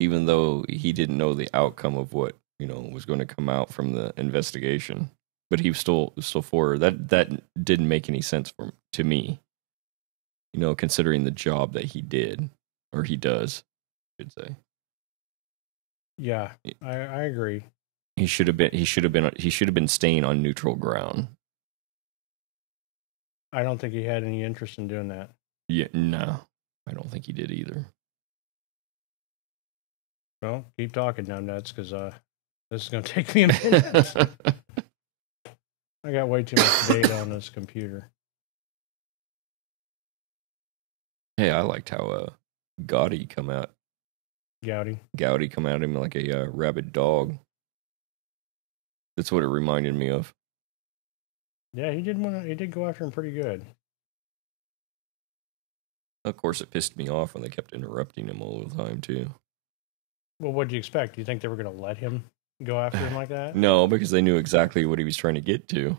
even though he didn't know the outcome of what was going to come out from the investigation, but he was still for her. That didn't make any sense to me. Considering the job that he did or he does, I should say. Yeah, I agree. He should have been staying on neutral ground. I don't think he had any interest in doing that. Yeah, no, I don't think he did either. Well, keep talking, numbnuts, because this is going to take me a minute. I got way too much data on this computer. Hey, I liked how Gowdy come out at him like a rabid dog. That's what it reminded me of. Yeah, he did go after him pretty good. Of course, it pissed me off when they kept interrupting him all the time too. Well, what do you expect? Do you think they were going to let him go after him like that? No, because they knew exactly what he was trying to get to.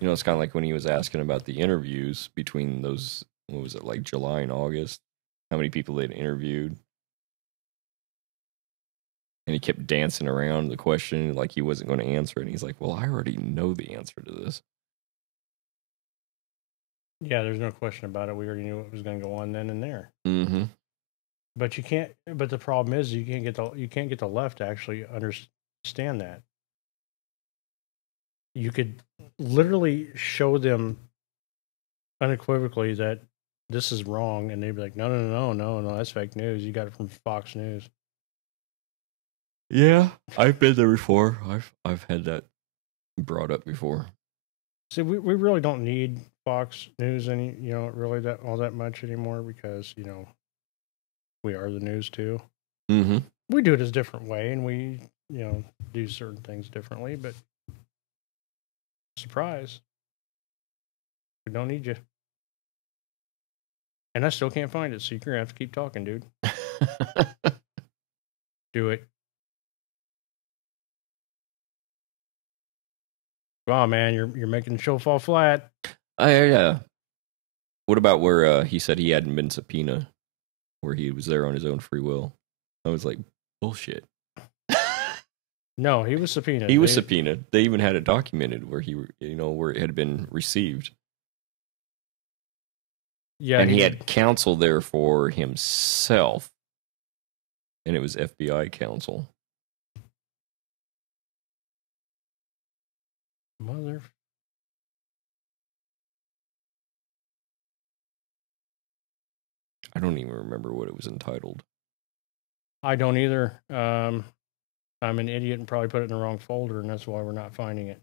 It's kind of like when he was asking about the interviews between those, what was it, like July and August? How many people they'd interviewed? And he kept dancing around the question like he wasn't going to answer it. And he's like, well, I already know the answer to this. Yeah, there's no question about it. We already knew what was going to go on then and there. Mm-hmm. But you can't. But the problem is you can't get the left to actually understand that. You could literally show them unequivocally that this is wrong, and they'd be like, no, that's fake news. You got it from Fox News. Yeah, I've been there before. I've had that brought up before. See, we really don't need Fox News really that all that much anymore because we are the news too. Mm-hmm. We do it a different way, and we do certain things differently. But surprise, we don't need you. And I still can't find it, so you're gonna have to keep talking, dude. Do it. Wow, man, you're making the show fall flat. What about where he said he hadn't been subpoenaed, where he was there on his own free will? I was like, bullshit. No, he was subpoenaed. He was subpoenaed. They even had it documented where where it had been received. Yeah, and he had counsel there for himself, and it was FBI counsel. Mother. I don't even remember what it was entitled. I don't either. I'm an idiot and probably put it in the wrong folder, and that's why we're not finding it.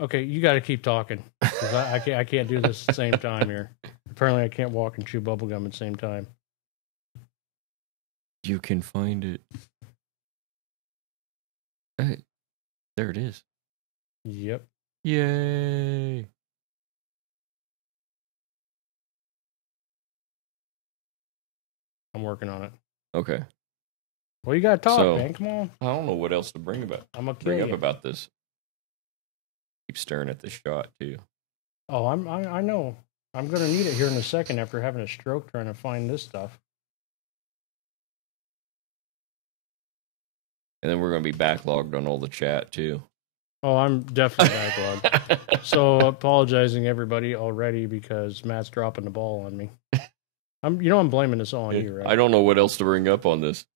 Okay, you got to keep talking. 'Cause I can't do this at the same time here. Apparently, I can't walk and chew bubblegum at the same time. You can find it. Hey, there it is. Yep. Yay. I'm working on it. Okay. Well, you got to talk, man. Come on. I don't know what else to bring up about this. Keep staring at the shot too. Oh, I know. I'm going to need it here in a second after having a stroke trying to find this stuff. And then we're going to be backlogged on all the chat, too. Oh, I'm definitely backlogged. So apologizing everybody already because Matt's dropping the ball on me. I'm blaming this all on you, right? I don't know what else to bring up on this.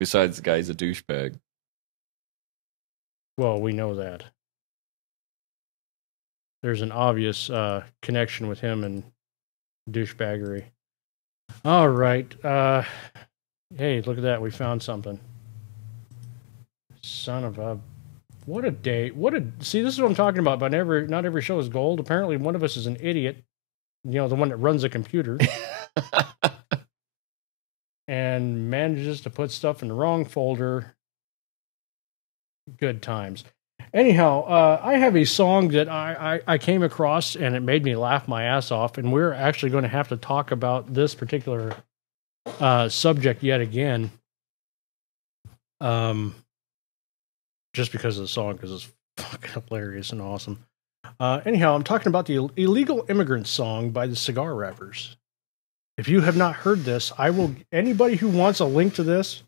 Besides the guy's a douchebag. Well, we know that. There's an obvious connection with him and douchebaggery. All right. Hey, look at that. We found something. Son of a... What a day. See, this is what I'm talking about. But not every show is gold. Apparently, one of us is an idiot. You know, the one that runs a computer. And manages to put stuff in the wrong folder. Good times. Anyhow, I have a song that I came across and it made me laugh my ass off, and we're actually going to have to talk about this particular subject yet again. Just because of the song, because it's fucking hilarious and awesome. Anyhow, I'm talking about the Illegal Immigrant song by the Cigar Wrappers. If you have not heard this, anybody who wants a link to this,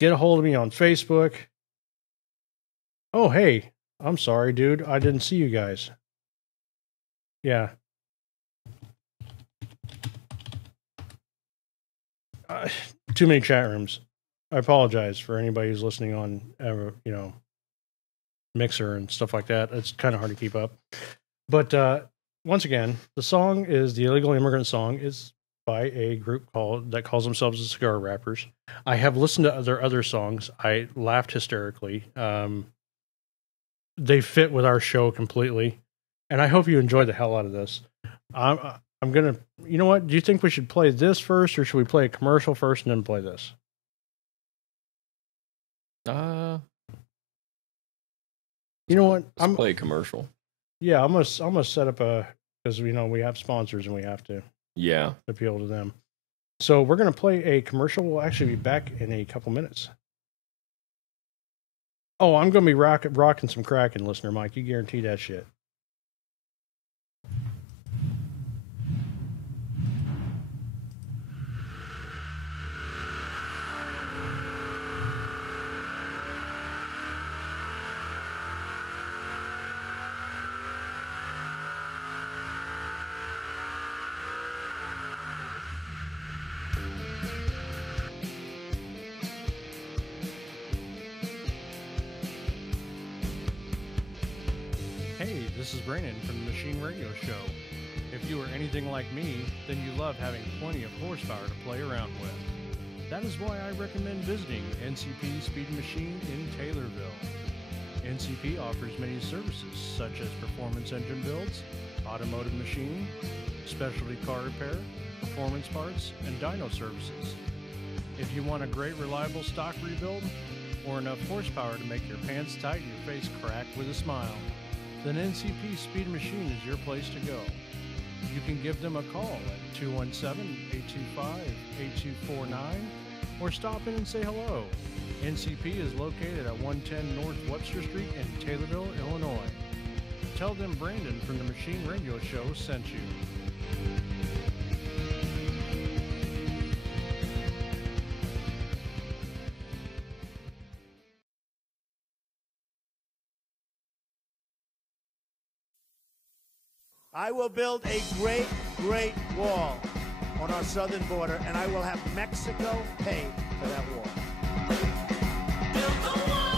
get a hold of me on Facebook. Oh, hey, I'm sorry, dude. I didn't see you guys. Yeah. Too many chat rooms. I apologize for anybody who's listening on, Mixer and stuff like that. It's kind of hard to keep up. But once again, the song is the Illegal Immigrant song. Is by a group that calls themselves the Cigar Wrappers. I have listened to their other songs. I laughed hysterically. They fit with our show completely, and I hope you enjoy the hell out of this. I'm gonna, you know what? Do you think we should play this first, or should we play a commercial first and then play this? You know what? Let's play a commercial. Yeah, I'm gonna set up because we have sponsors and we have to appeal to them. So we're gonna play a commercial. We'll actually be back in a couple minutes. Oh, I'm going to be rocking some Kraken, listener Mike. You guarantee that shit. This is Brandon from the Machine Radio Show. If you are anything like me, then you love having plenty of horsepower to play around with. That is why I recommend visiting NCP Speed Machine in Taylorville. NCP offers many services such as performance engine builds, automotive machining, specialty car repair, performance parts, and dyno services. If you want a great reliable stock rebuild or enough horsepower to make your pants tight and your face crack with a smile, then NCP Speed Machine is your place to go. You can give them a call at 217-825-8249 or stop in and say hello. NCP is located at 110 North Webster Street in Taylorville, Illinois. Tell them Brandon from the Machine Radio Show sent you. I will build a great, great wall on our southern border, and I will have Mexico pay for that wall. Build the wall.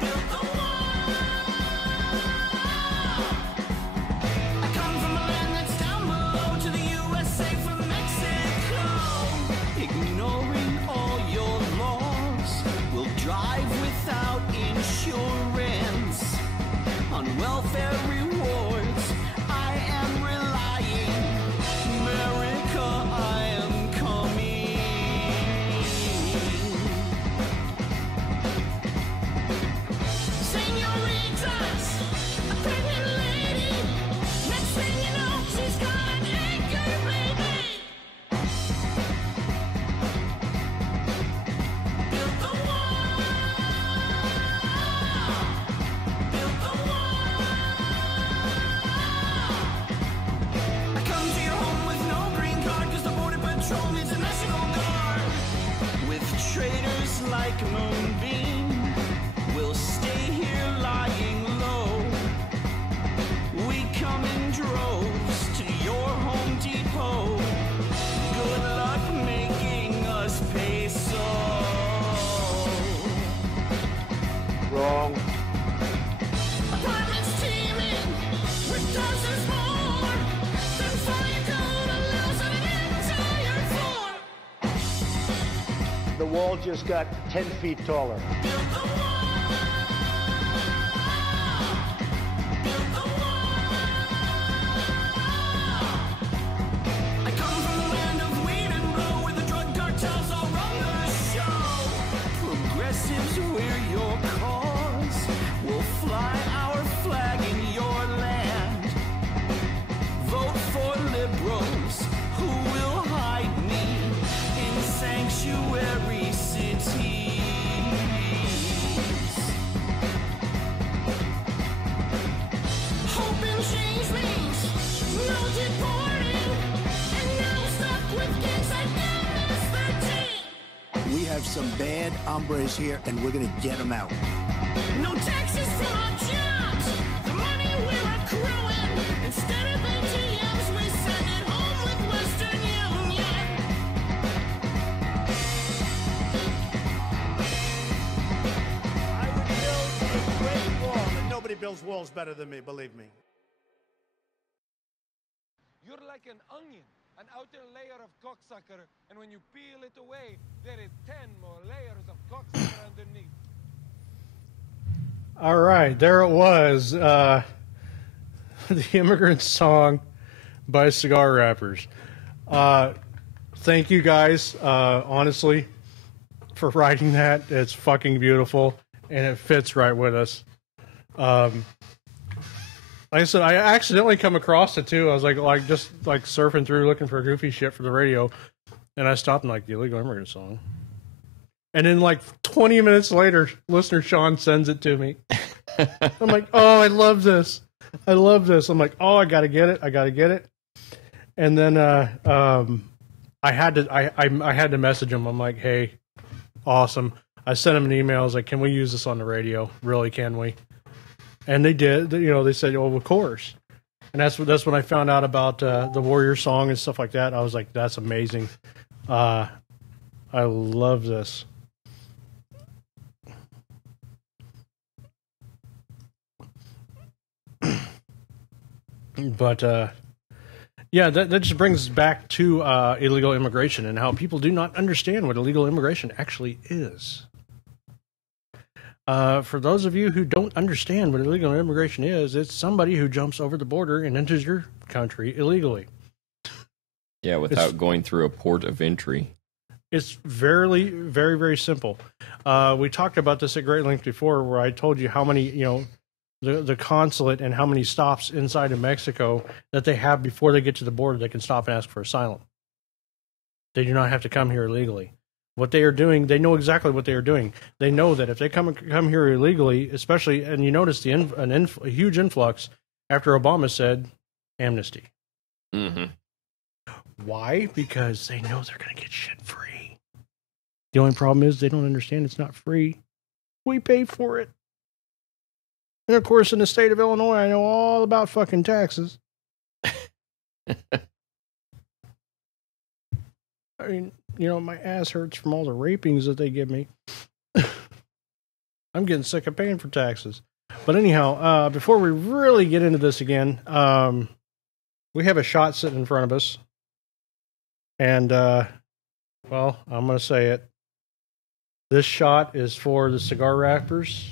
Build the wall. I come from a land that's down below to the USA from Mexico. Ignoring all your laws will drive without insurance. On welfare rewards, I am relying. America, I am coming. Senoritas, a pretty lady. Next thing you know, she's got an angry baby. Build the wall. Build the wall. just like Moonbeam. We'll stay here lying low. We come in droves to your Home Depot. Good luck making us pay so. Wrong. Apartments teeming with dozens more. Then fire code allows an entire floor. The wall just got 10 feet taller. Build the wall. Build the wall. I come from the land of weed and blow, where the drug cartels all run the show. Progressives, we're your cause. We'll fly our flag in your land. Vote for liberals who will hide me in sanctuary cities. Hope and change means no deporting, and now we're stuck with gangs like MS-13. We have some bad hombres here, and we're gonna get them out. No taxes from our jobs, the money we're accruing. Instead of ATMs, we send it home with Western Union. I would build a great wall, and nobody builds walls better than me, believe me. You're like an onion, an outer layer of cocksucker, and when you peel it away, there is 10 more layers of cocksucker underneath. All right, there it was. The Immigrant Song by Cigar Wrappers. Thank you guys, honestly, for writing that. It's fucking beautiful, and it fits right with us. Like I said, I accidentally come across it too. I was just surfing through looking for goofy shit for the radio, and I stopped and the Illegal Immigrant Song. And then 20 minutes later, listener Sean sends it to me. I'm like, oh, I love this. I love this. I'm like, oh, I gotta get it. I gotta get it. And then I had to message him. I'm like, hey, awesome. I sent him an email. I was like, can we use this on the radio? Really, can we? And they did. They said, oh, of course. And that's when I found out about the Warrior Song and stuff like that. I was like, that's amazing. I love this. But yeah, that just brings us back to illegal immigration and how people do not understand what illegal immigration actually is. For those of you who don't understand what illegal immigration is, it's somebody who jumps over the border and enters your country illegally. Yeah, without going through a port of entry. It's very, very, very simple. We talked about this at great length before, where I told you how many, the consulate and how many stops inside of Mexico that they have before they get to the border. They can stop and ask for asylum. They do not have to come here illegally. What they are doing, they know exactly what they are doing. They know that if they come here illegally, especially, and you notice a huge influx after Obama said amnesty. Mm-hmm. Why? Because they know they're going to get shit free. The only problem is they don't understand it's not free. We pay for it. And of course, in the state of Illinois, I know all about fucking taxes. I mean, my ass hurts from all the rapings that they give me. I'm getting sick of paying for taxes. But anyhow, before we really get into this again, we have a shot sitting in front of us. And, well, I'm going to say it. This shot is for the Cigar Wrappers.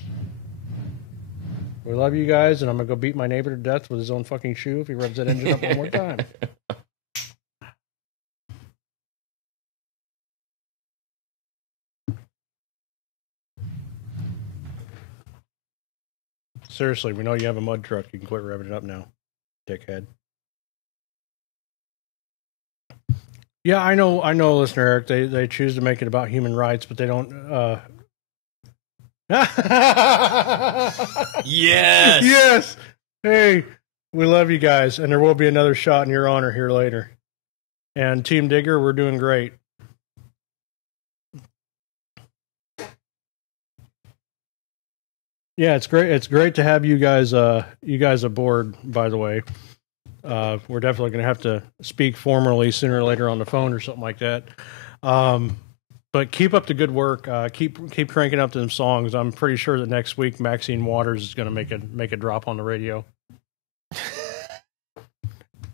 We love you guys, and I'm going to go beat my neighbor to death with his own fucking shoe if he revs that engine up one more time. Seriously, we know you have a mud truck. You can quit revving it up now, dickhead. Yeah, I know, listener Eric. They choose to make it about human rights, but they don't. Yes. Yes. Hey, we love you guys, and there will be another shot in your honor here later. And Team Digger, we're doing great. Yeah, it's great. It's great to have you guys aboard, by the way. We're definitely going to have to speak formally sooner or later on the phone or something like that. But keep up the good work. Keep cranking up them songs. I'm pretty sure that next week Maxine Waters is going to make a drop on the radio.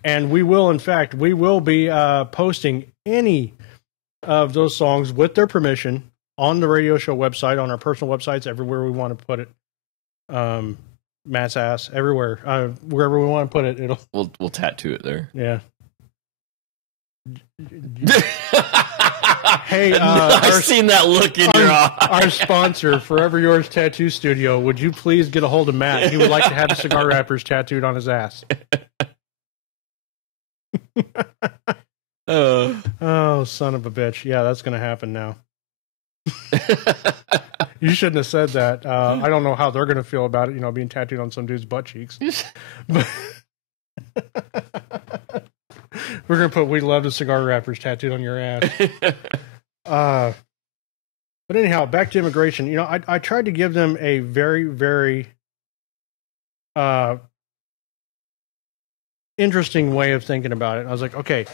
And we will, in fact, be posting any of those songs with their permission on the radio show website, on our personal websites, everywhere we want to put it. Matt's ass, everywhere, wherever we want to put it. We'll tattoo it there. Yeah. Hey, I've seen that look in your eye. Our sponsor, Forever Yours Tattoo Studio, would you please get a hold of Matt? He would like to have the cigar wrappers tattooed on his ass. Oh, son of a bitch. Yeah, that's going to happen now. You shouldn't have said that. I don't know how they're going to feel about it, being tattooed on some dude's butt cheeks. But we're going to put "We Love the Cigar Wrappers" tattooed on your ass. But anyhow, back to immigration. I tried to give them a very, very interesting way of thinking about it. I was like, okay.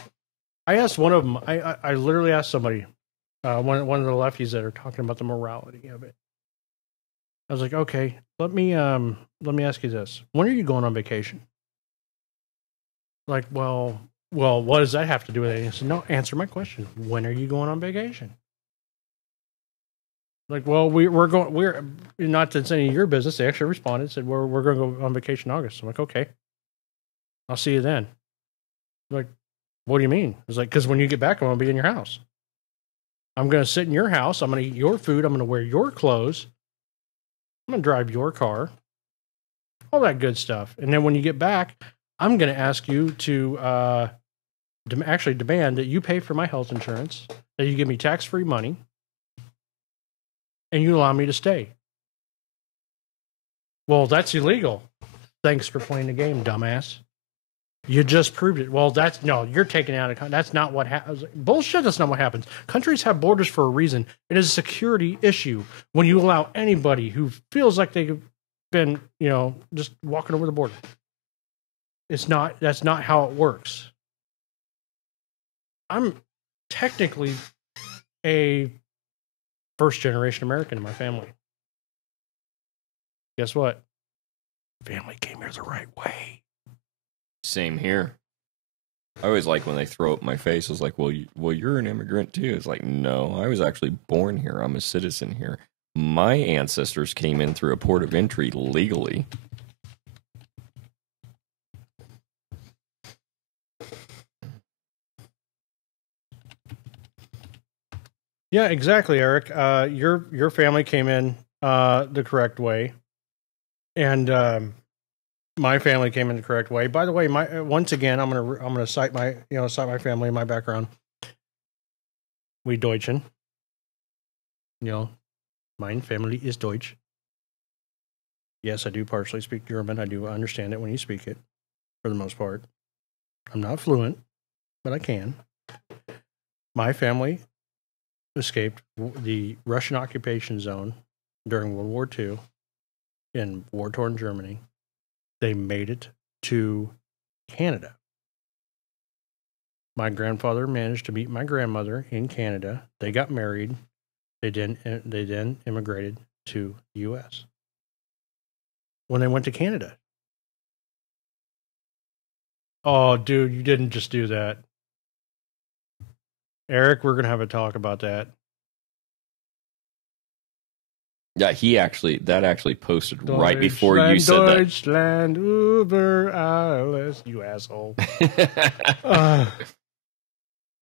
I asked one of them. I literally asked somebody, one of the lefties that are talking about the morality of it. I was like, okay, let me ask you this: when are you going on vacation? Like, well, what does that have to do with it? I said, no, answer my question. When are you going on vacation? Like, well, we're not to any of your business. They actually responded, said, we're going to go on vacation in August. I'm like, okay, I'll see you then. Like, what do you mean? It's like, because when you get back, I'm going to be in your house. I'm going to sit in your house. I'm going to eat your food. I'm going to wear your clothes. I'm going to drive your car. All that good stuff. And then when you get back, I'm going to ask you to actually demand that you pay for my health insurance, that you give me tax-free money, and you allow me to stay. Well, that's illegal. Thanks for playing the game, dumbass. You just proved it. Well, you're taking out that's not what happens. Bullshit, that's not what happens. Countries have borders for a reason. It is a security issue when you allow anybody who feels like they've been, just walking over the border. That's not how it works. I'm technically a first-generation American in my family. Guess what? Family came here the right way. Same here. I always like when they throw up my face. I was like, well, you're an immigrant too. It's like, no, I was actually born here. I'm a citizen here. My ancestors came in through a port of entry legally. Yeah, exactly, Eric. Your family came in the correct way, and my family came in the correct way. By the way, once again, I'm gonna cite my family and my background. We Deutschen. Mein Family is Deutsch. Yes, I do partially speak German. I do understand it when you speak it, for the most part. I'm not fluent, but I can. My family escaped the Russian occupation zone during World War II in war-torn Germany. They made it to Canada. My grandfather managed to meet my grandmother in Canada. They got married. They then immigrated to the U.S. When they went to Canada. Oh, dude, you didn't just do that. Eric, we're going to have a talk about that. Yeah, that actually posted right before you said that. Deutschland über alles, you asshole.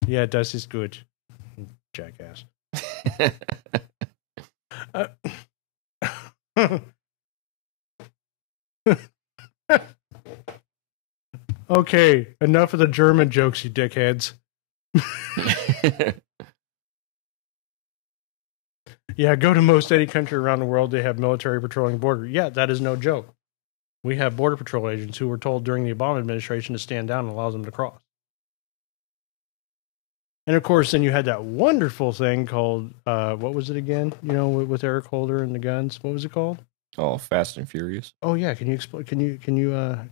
Yeah, das ist gut. Jackass. Okay, enough of the German jokes, you dickheads. Yeah, go to most any country around the world, they have military patrolling the border. Yeah, that is no joke. We have border patrol agents who were told during the Obama administration to stand down and allow them to cross. And of course, then you had that wonderful thing called, what was it again? With Eric Holder and the guns. What was it called? Oh, Fast and Furious. Oh yeah, can you explain? Can you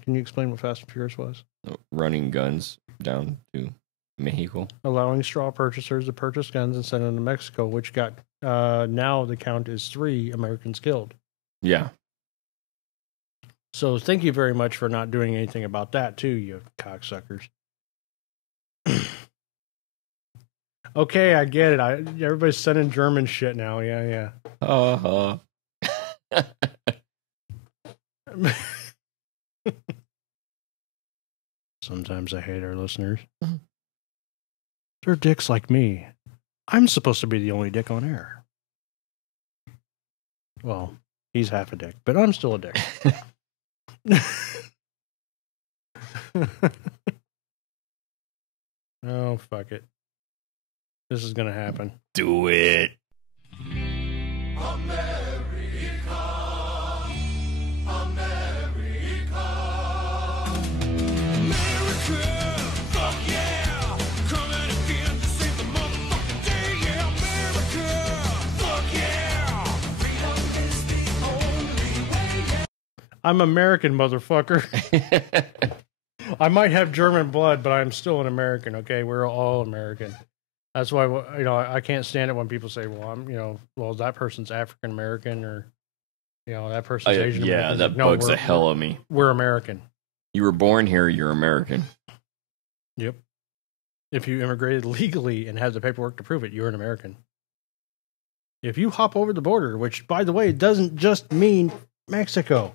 explain what Fast and Furious was? Running guns down to Mexico. Allowing straw purchasers to purchase guns and send them to Mexico, which got now the count is 3 Americans killed. Yeah. So thank you very much for not doing anything about that too, you cocksuckers. Okay, I get it. Everybody's sending German shit now. Yeah. Sometimes I hate our listeners. They're dicks like me. I'm supposed to be the only dick on air. Well, he's half a dick, but I'm still a dick. Oh, fuck it. This is going to happen. Do it. I'm American, motherfucker. I might have German blood, but I'm still an American, okay? We're all American. That's why, I can't stand it when people say, well, that person's African American or, that person's Asian American. Yeah, that bugs the hell of me. We're American. You were born here, you're American. Yep. If you immigrated legally and have the paperwork to prove it, you're an American. If you hop over the border, which, by the way, doesn't just mean Mexico.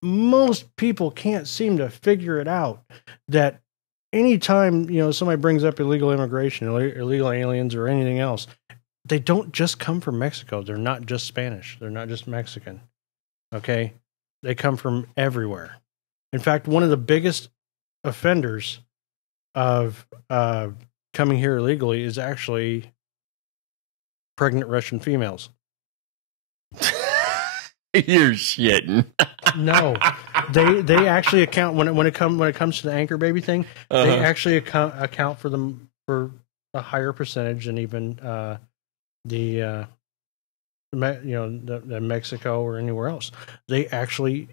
Most people can't seem to figure it out that anytime, somebody brings up illegal immigration, illegal aliens or anything else, they don't just come from Mexico. They're not just Spanish. They're not just Mexican. Okay? They come from everywhere. In fact, one of the biggest offenders of coming here illegally is actually pregnant Russian females. You're shitting. No, they actually account when it comes to the anchor baby thing. They actually account for them for a higher percentage than even the Mexico or anywhere else. They actually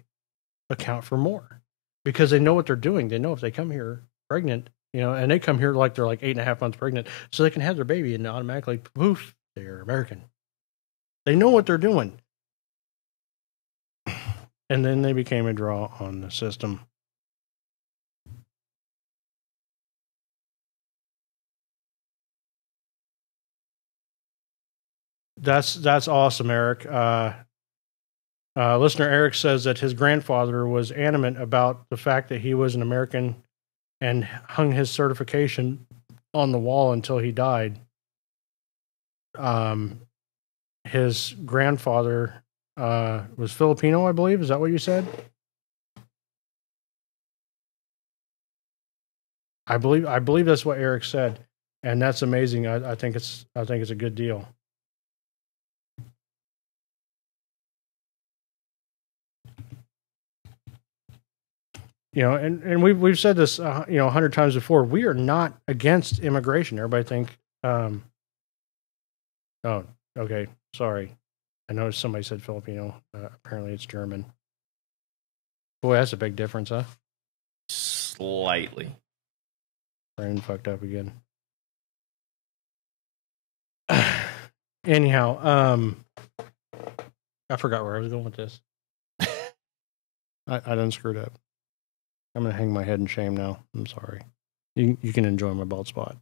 account for more because they know what they're doing. They know if they come here pregnant, and they come here like they're like 8.5 months pregnant, so they can have their baby and automatically poof, they're American. They know what they're doing. And then they became a draw on the system. That's awesome, Eric. Listener Eric says that his grandfather was adamant about the fact that he was an American and hung his certification on the wall until he died. His grandfather was Filipino, I believe. Is that what you said? I believe that's what Eric said, and that's amazing. I think it's a good deal. And we've said this 100 times before. We are not against immigration. Everybody think, oh, okay, sorry. I noticed somebody said Filipino. Apparently it's German. Boy, that's a big difference, huh? Slightly. Brandon fucked up again. Anyhow, I forgot where I was going with this. I done screwed up. I'm going to hang my head in shame now. I'm sorry. You can enjoy my bald spot.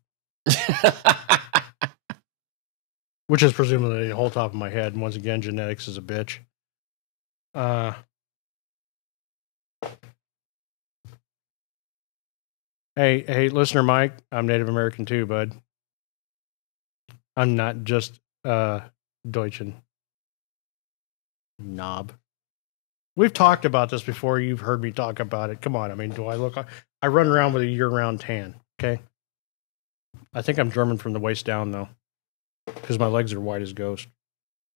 Which is presumably the whole top of my head. And once again, genetics is a bitch. Hey, listener Mike, I'm Native American too, bud. I'm not just Deutschen. Knob. We've talked about this before. You've heard me talk about it. Come on. I mean, I run around with a year-round tan, okay? I think I'm German from the waist down, though, because my legs are white as ghost.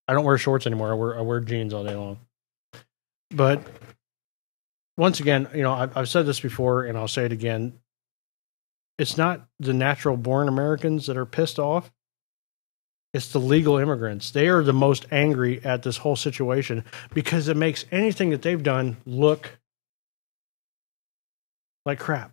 I don't wear shorts anymore. I wear jeans all day long. But once again, I've said this before, and I'll say it again. It's not the natural-born Americans that are pissed off. It's the legal immigrants. They are the most angry at this whole situation because it makes anything that they've done look like crap.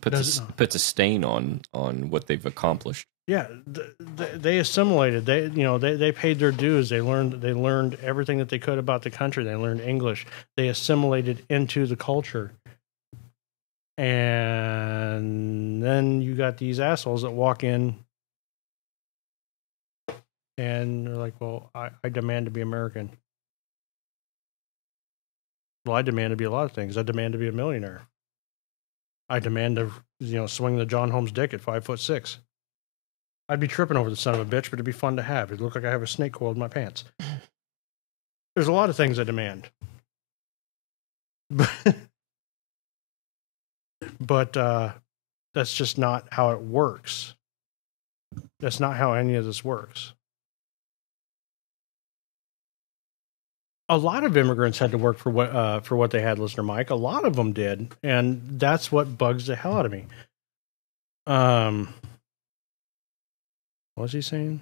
Puts a stain on what they've accomplished. Yeah, they assimilated. They paid their dues. They learned everything that they could about the country. They learned English. They assimilated into the culture. And then you got these assholes that walk in and they're like, well, I demand to be American. Well, I demand to be a lot of things. I demand to be a millionaire. I demand to, swing the John Holmes dick at 5'6". I'd be tripping over the son of a bitch, but it'd be fun to have. It'd look like I have a snake coiled in my pants. There's a lot of things I demand. But that's just not how it works. That's not how any of this works. A lot of immigrants had to work for what they had, listener Mike. A lot of them did, and that's what bugs the hell out of me. What was he saying?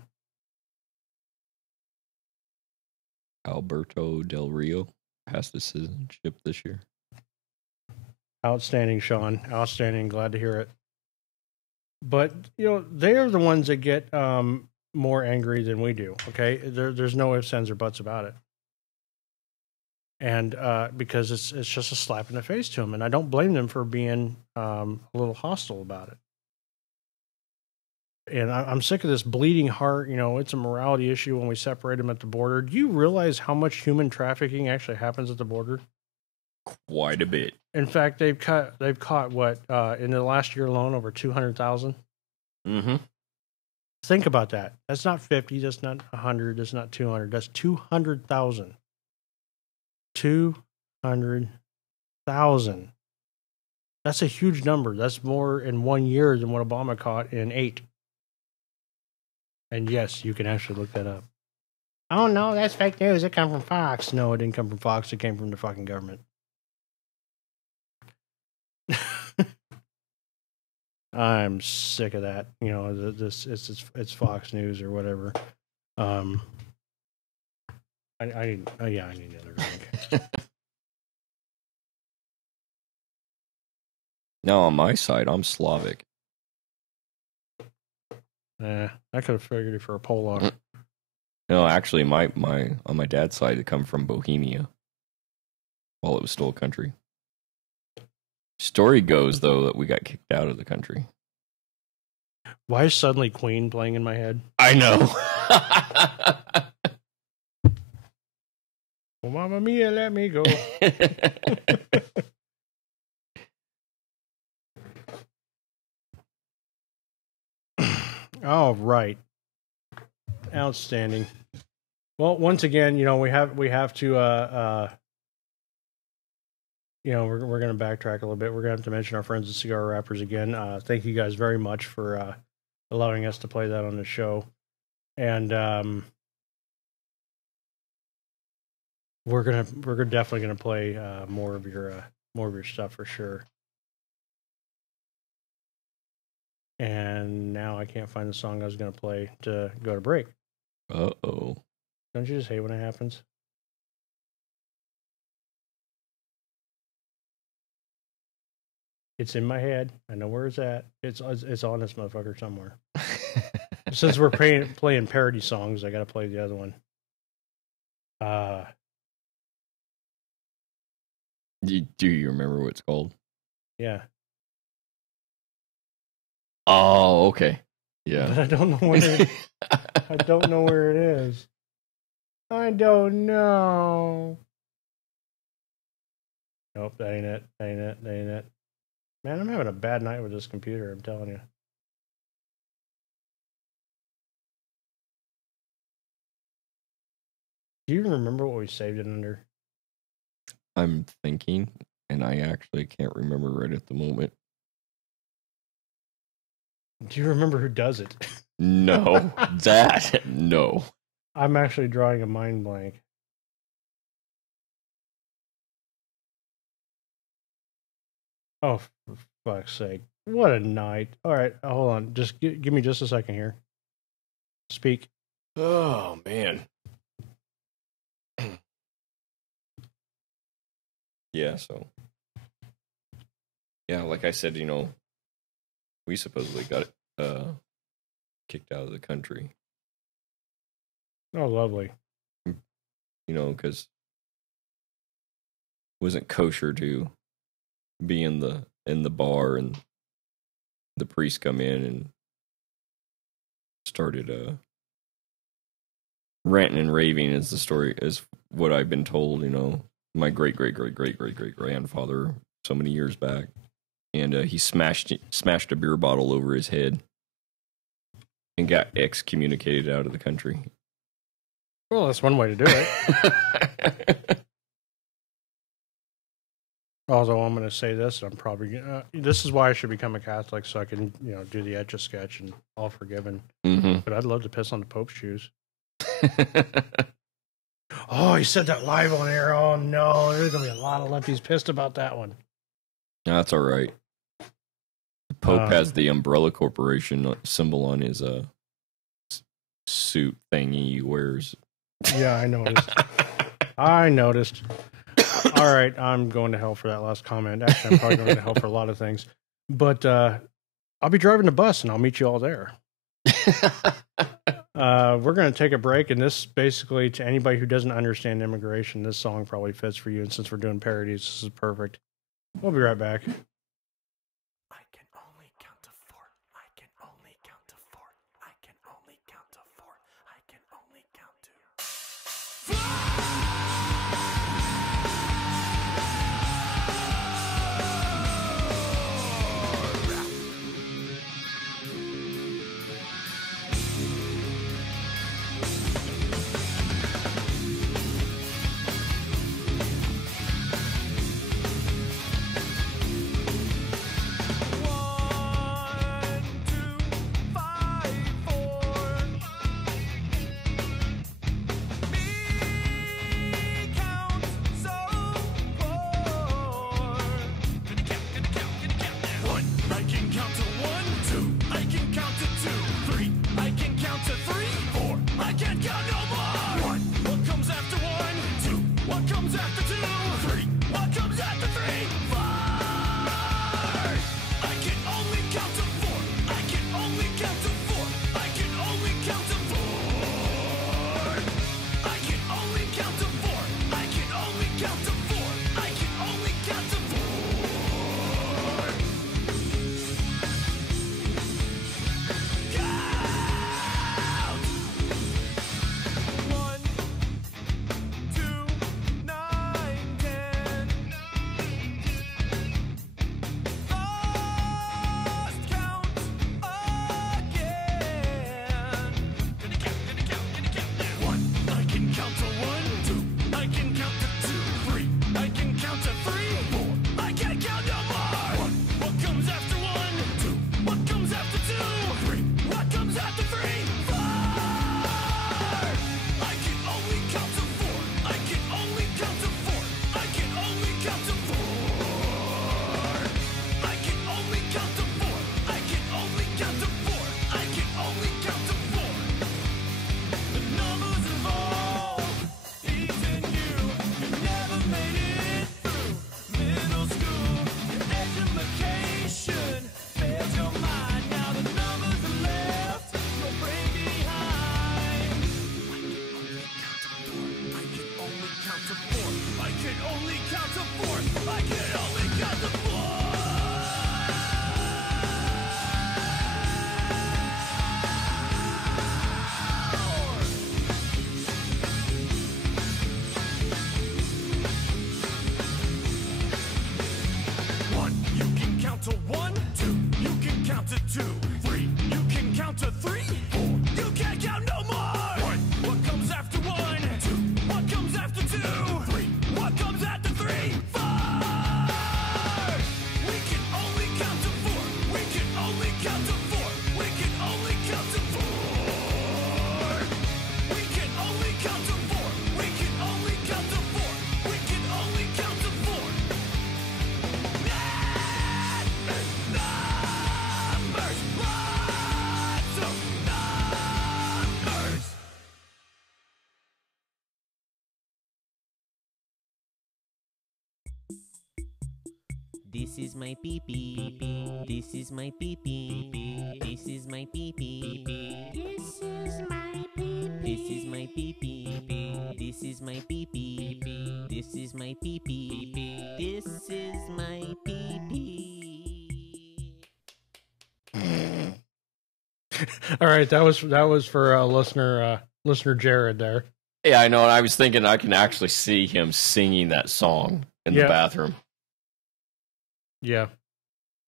Alberto Del Rio passed the citizenship this year. Outstanding, Sean. Outstanding. Glad to hear it. But, they're the ones that get more angry than we do, okay? There's no ifs, ands, or buts about it. And because it's just a slap in the face to them. And I don't blame them for being a little hostile about it. And I'm sick of this bleeding heart. It's a morality issue when we separate them at the border. Do you realize how much human trafficking actually happens at the border? Quite a bit. In fact, they've caught what in the last year alone over 200,000. Mm-hmm. Think about that. That's not 50. That's not 100. That's not 200. That's 200,000. 200,000. That's a huge number. That's more in 1 year than what Obama caught in 8. And yes, you can actually look that up. Oh no, that's fake news. It come from Fox. No, it didn't come from Fox. It came from the fucking government. I'm sick of that. It's Fox News or whatever. I need another drink. Now on my side, I'm Slavic. I could have figured it for a Polak. No, actually, my on my dad's side, it come from Bohemia, while it was still a country. Story goes though that we got kicked out of the country. Why is suddenly Queen playing in my head? I know. Well, Mamma Mia, let me go. All right. Outstanding. Well, once again, we have to we're going to backtrack a little bit. We're going to have to mention our friends at Cigar Wrappers again. Thank you guys very much for allowing us to play that on the show. And we're definitely going to play more of your stuff for sure. And now I can't find the song I was going to play to go to break. Uh-oh. Don't you just hate when it happens? It's in my head. I know where it's at. It's on this motherfucker somewhere. Since we're playing parody songs, I got to play the other one. Do you remember what it's called? Yeah. Oh, okay. Yeah. But I don't know where I don't know where it is. I don't know. Nope, that ain't it. That ain't it. That ain't it. Man, I'm having a bad night with this computer, I'm telling you. Do you even remember what we saved it under? I'm thinking, and I actually can't remember right at the moment. Do you remember who does it? No. No. I'm actually drawing a mind blank. Oh, for fuck's sake. What a night. All right, hold on. Just give me just a second here. Speak. Oh, man. Yeah, so. Yeah, like I said, we supposedly got kicked out of the country. Oh, lovely. Because it wasn't kosher to be in the bar, and the priest come in and started ranting and raving. Is the story, is what I've been told. My great grandfather so many years back, and he smashed a beer bottle over his head and got excommunicated out of the country. Well, that's one way to do it. Although I'm going to say this, I'm probably this is why I should become a Catholic, so I can do the Etch-a-Sketch and all forgiven. Mm-hmm. But I'd love to piss on the Pope's shoes. Oh, he said that live on air. Oh no, there's going to be a lot of lefties pissed about that one. That's all right. The Pope has the Umbrella Corporation symbol on his suit thingy he wears. Yeah, I noticed. All right, I'm going to hell for that last comment. Actually, I'm probably going to hell for a lot of things. But I'll be driving the bus, and I'll meet you all there. We're going to take a break, and this basically, to anybody who doesn't understand immigration, this song probably fits for you. And since we're doing parodies, this is perfect. We'll be right back. I can only count to 4. I can only count to 4. I can only count to 4. I can only count to 4. This is my pee-pee. This is my pee-pee. This is my pee-pee. This is my pee-pee. This is my pee-pee. This is my pee-pee. This is my pee-pee. This is my pee-pee. All right, that was for listener Jared there. Yeah, I know. And I was thinking I can actually see him singing that song in the bathroom. Yeah.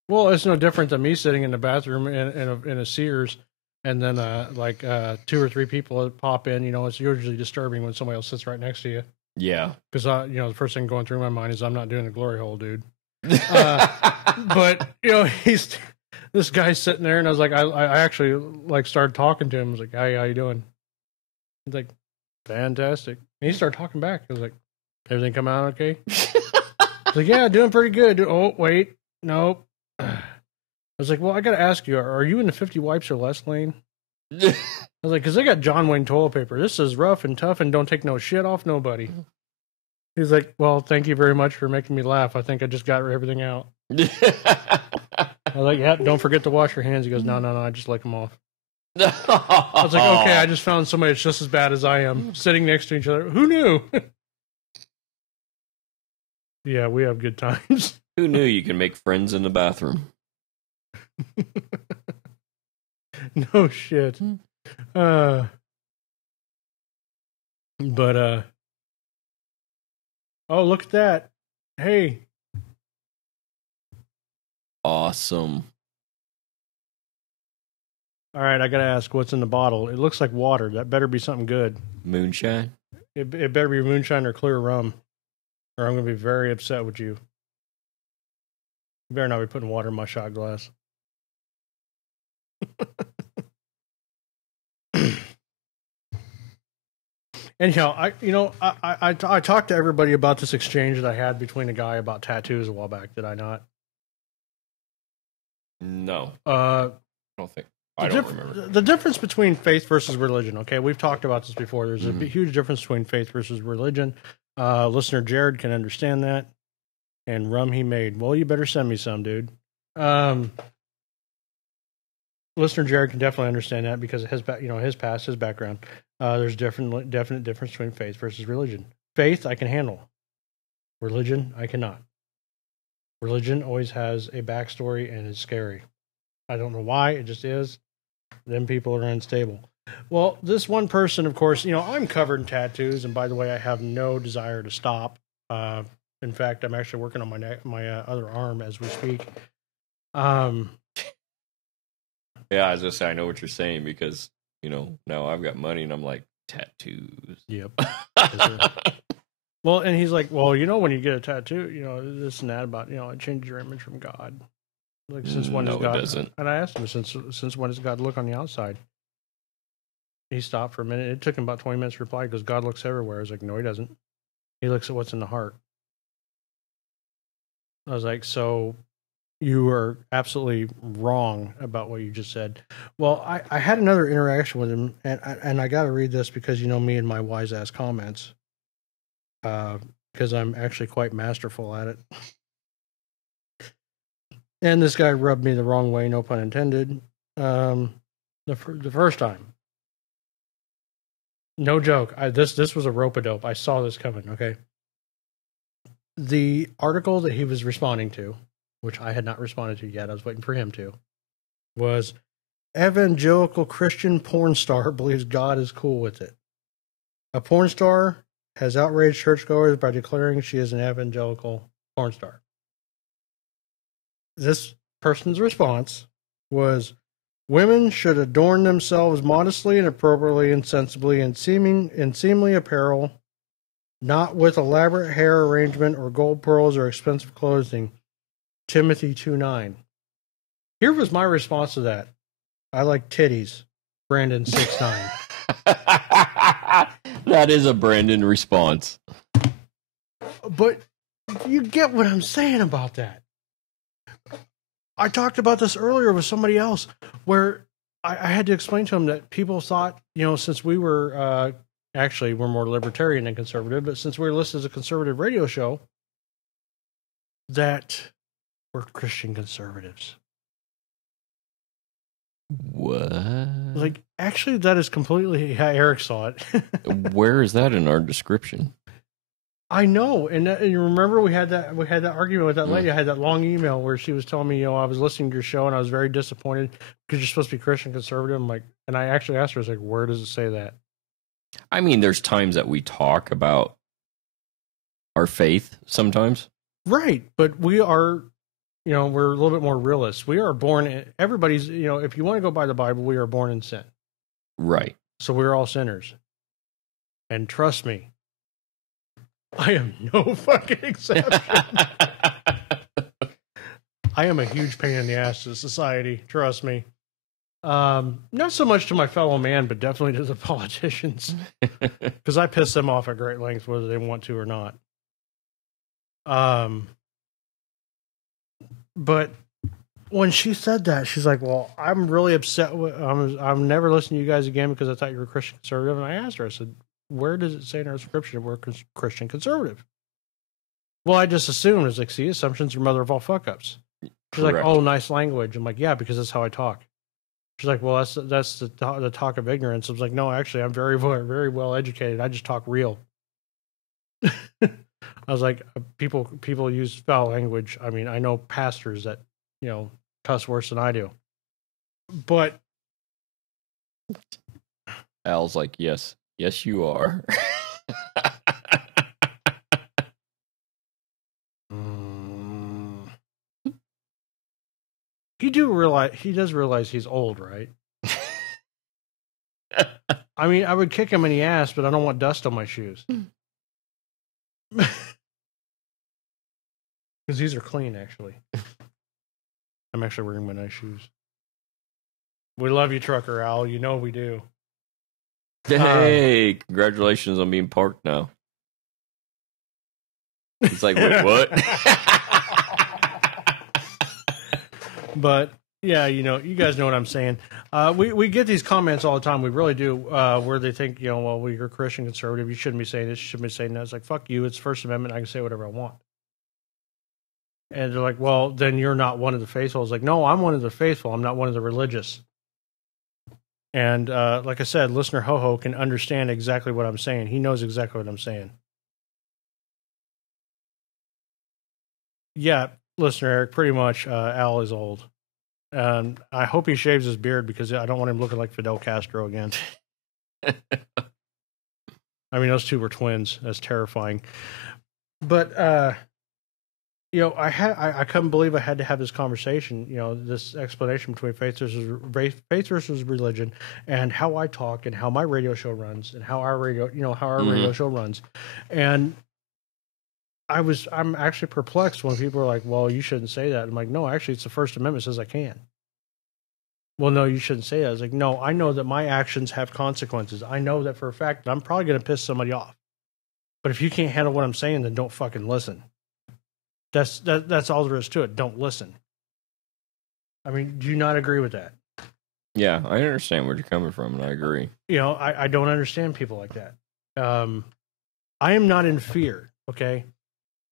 Well, it's no different than me sitting in the bathroom in a Sears, and then 2 or 3 people pop in. You know, it's usually disturbing when somebody else sits right next to you. Yeah. Because the first thing going through my mind is I'm not doing the glory hole, dude. But this guy's sitting there, and I was like, I actually started talking to him. I was like, "Hey, how you doing?" He's like, "Fantastic." And he started talking back. I was like, "Everything come out okay?" He's like, "Yeah, doing pretty good." Oh, wait, nope. I was like, "Well, I got to ask you, are you in the 50 wipes or less lane?" I was like, "Because they got John Wayne toilet paper. This is rough and tough and don't take no shit off nobody." He's like, "Well, thank you very much for making me laugh. I think I just got everything out." I was like, "Yeah, don't forget to wash your hands." He goes, No, I just lick them off. I was like, "Okay, I just found somebody that's just as bad as I am sitting next to each other. Who knew?" Yeah, we have good times. Who knew you can make friends in the bathroom? No shit. Oh, look at that. Hey. Awesome. All right, I got to ask, what's in the bottle? It looks like water. That better be something good. Moonshine? It better be moonshine or clear rum, or I'm going to be very upset with you. You better not be putting water in my shot glass. Anyhow, I talked to everybody about this exchange that I had between a guy about tattoos a while back. Did I not? No. I don't think. I don't remember. The difference between faith versus religion. Okay, we've talked about this before. There's a huge difference between faith versus religion. Listener Jared can understand that. And rum he made. Well, you better send me some, dude. Listener Jared can definitely understand that because of his past, his background. There's definite difference between faith versus religion. Faith I can handle. Religion I cannot. Religion always has a backstory and is scary. I don't know why, it just is. Them people are unstable. Well, this one person, of course, I'm covered in tattoos, and by the way, I have no desire to stop. In fact, I'm actually working on my other arm as we speak. Yeah, I was just saying, I know what you're saying because, now I've got money and I'm like, tattoos. Yep. Well, and he's like, well, when you get a tattoo, this and that about, it changes your image from God. Like, since when does God? It doesn't. And I asked him, since when does God look on the outside? He stopped for a minute. It took him about 20 minutes to reply because God looks everywhere. I was like, no, he doesn't. He looks at what's in the heart. I was like, so you are absolutely wrong about what you just said. Well, I had another interaction with him, and I got to read this because me and my wise ass comments, because I'm actually quite masterful at it. And this guy rubbed me the wrong way, no pun intended. The first time, no joke. This was a rope-a-dope. I saw this coming. Okay. The article that he was responding to, which I had not responded to yet, I was waiting for him to, was evangelical Christian porn star believes God is cool with it. A porn star has outraged churchgoers by declaring she is an evangelical porn star. This person's response was, women should adorn themselves modestly and appropriately and sensibly in seemly apparel, not with elaborate hair arrangement or gold pearls or expensive clothing. Timothy 2:9. Here was my response to that. I like titties. Brandon 6'9". That is a Brandon response. But you get what I'm saying about that. I talked about this earlier with somebody else where I had to explain to him that people thought, since we were, actually we're more libertarian than conservative, but since we were listed as a conservative radio show, that We're Christian conservatives. What? Like, actually, that is completely how Eric saw it. Where is that in our description? I know, and you remember we had that argument with that lady. I had that long email where she was telling me, I was listening to your show and I was very disappointed because you're supposed to be Christian conservative. I'm like, and I actually asked her, I was like, where does it say that? I mean, there's times that we talk about our faith sometimes. Right, but we are, we're a little bit more realists. We are born, everybody's, if you want to go by the Bible, we are born in sin. Right. So we're all sinners. And trust me, I am no fucking exception. I am a huge pain in the ass to society. Trust me. Not so much to my fellow man, but definitely to the politicians. Because I piss them off at great lengths, whether they want to or not. But when she said that, she's like, well, I'm really upset. I'm never listening to you guys again because I thought you were a Christian conservative. And I asked her, I said, where does it say in our scripture we're Christian conservative? Well, I just assumed. It's like, see, assumptions are mother of all fuck ups. She's like, oh, nice language. I'm like, yeah, because that's how I talk. She's like, well, that's the talk of ignorance. I was like, no, actually, I'm very, very well educated. I just talk real. I was like, people use foul language. I mean, I know pastors that, cuss worse than I do. But Al's like, yes, you are. He does realize he's old, right? I mean, I would kick him in the ass, but I don't want dust on my shoes. Because these are clean, actually. I'm actually wearing my nice shoes. We love you, Trucker Al. You know we do. Hey, congratulations on being parked now. It's like, wait, what? But yeah, you guys know what I'm saying. We get these comments all the time. We really do, where they think, well, you're a Christian conservative. You shouldn't be saying this. You shouldn't be saying that. It's like, fuck you. It's First Amendment. I can say whatever I want. And they're like, well, then you're not one of the faithful. It's like, no, I'm one of the faithful. I'm not one of the religious. And like I said, listener Ho-Ho can understand exactly what I'm saying. He knows exactly what I'm saying. Yeah, listener Eric, pretty much Al is old. And I hope he shaves his beard because I don't want him looking like Fidel Castro again. I mean, those two were twins. That's terrifying. But, I couldn't believe I had to have this conversation, this explanation between faith versus religion and how I talk and how my radio show runs and how our radio show runs. And I'm actually perplexed when people are like, well, you shouldn't say that. I'm like, no, actually, it's the First Amendment says I can. Well, no, you shouldn't say that. I was like, no, I know that my actions have consequences. I know that for a fact that I'm probably going to piss somebody off. But if you can't handle what I'm saying, then don't fucking listen. That's all there is to it. Don't listen. I mean, do you not agree with that? Yeah, I understand where you're coming from, and I agree. I don't understand people like that. I am not in fear, okay?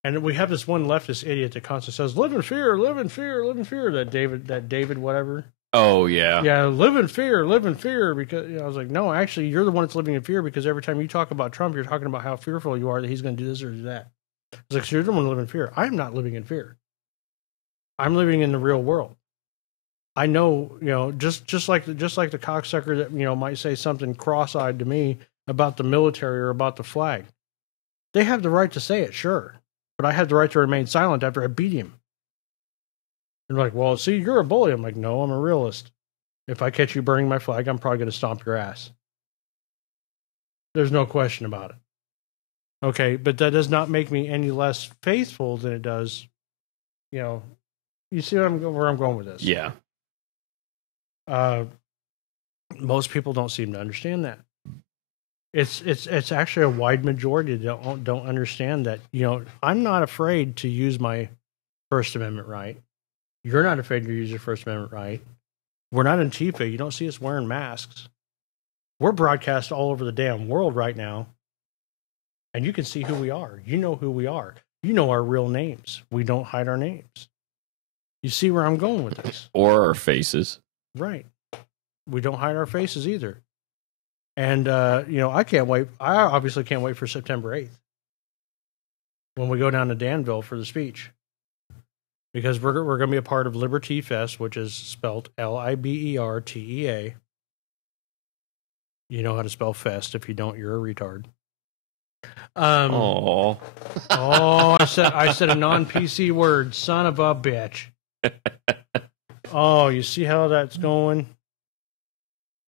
And we have this one leftist idiot that constantly says, live in fear, live in fear, live in fear. That David whatever. Oh, yeah. Yeah, live in fear, live in fear. Because I was like, no, actually, you're the one that's living in fear because every time you talk about Trump, you're talking about how fearful you are that he's going to do this or do that. I was like, so you're the one living in fear. I am not living in fear. I'm living in the real world. I know, just like the cocksucker that, might say something cross-eyed to me about the military or about the flag. They have the right to say it, sure. But I have the right to remain silent after I beat him. And like, well, see, you're a bully. I'm like, no, I'm a realist. If I catch you burning my flag, I'm probably going to stomp your ass. There's no question about it. Okay, but that does not make me any less faithful than it does, you see where I'm going with this. Yeah. Most people don't seem to understand that. It's actually a wide majority that don't understand that. I'm not afraid to use my First Amendment right. You're not afraid to use your First Amendment right. We're not Antifa. You don't see us wearing masks. We're broadcast all over the damn world right now. And you can see who we are. You know who we are. You know our real names. We don't hide our names. You see where I'm going with this? Or our faces. Right. We don't hide our faces either. And, I can't wait. I obviously can't wait for September 8th when we go down to Danville for the speech. Because we're going to be a part of Liberty Fest, which is spelled Libertea. You know how to spell fest. If you don't, you're a retard. Oh, I said a non-PC word. Son of a bitch. Oh, you see how that's going?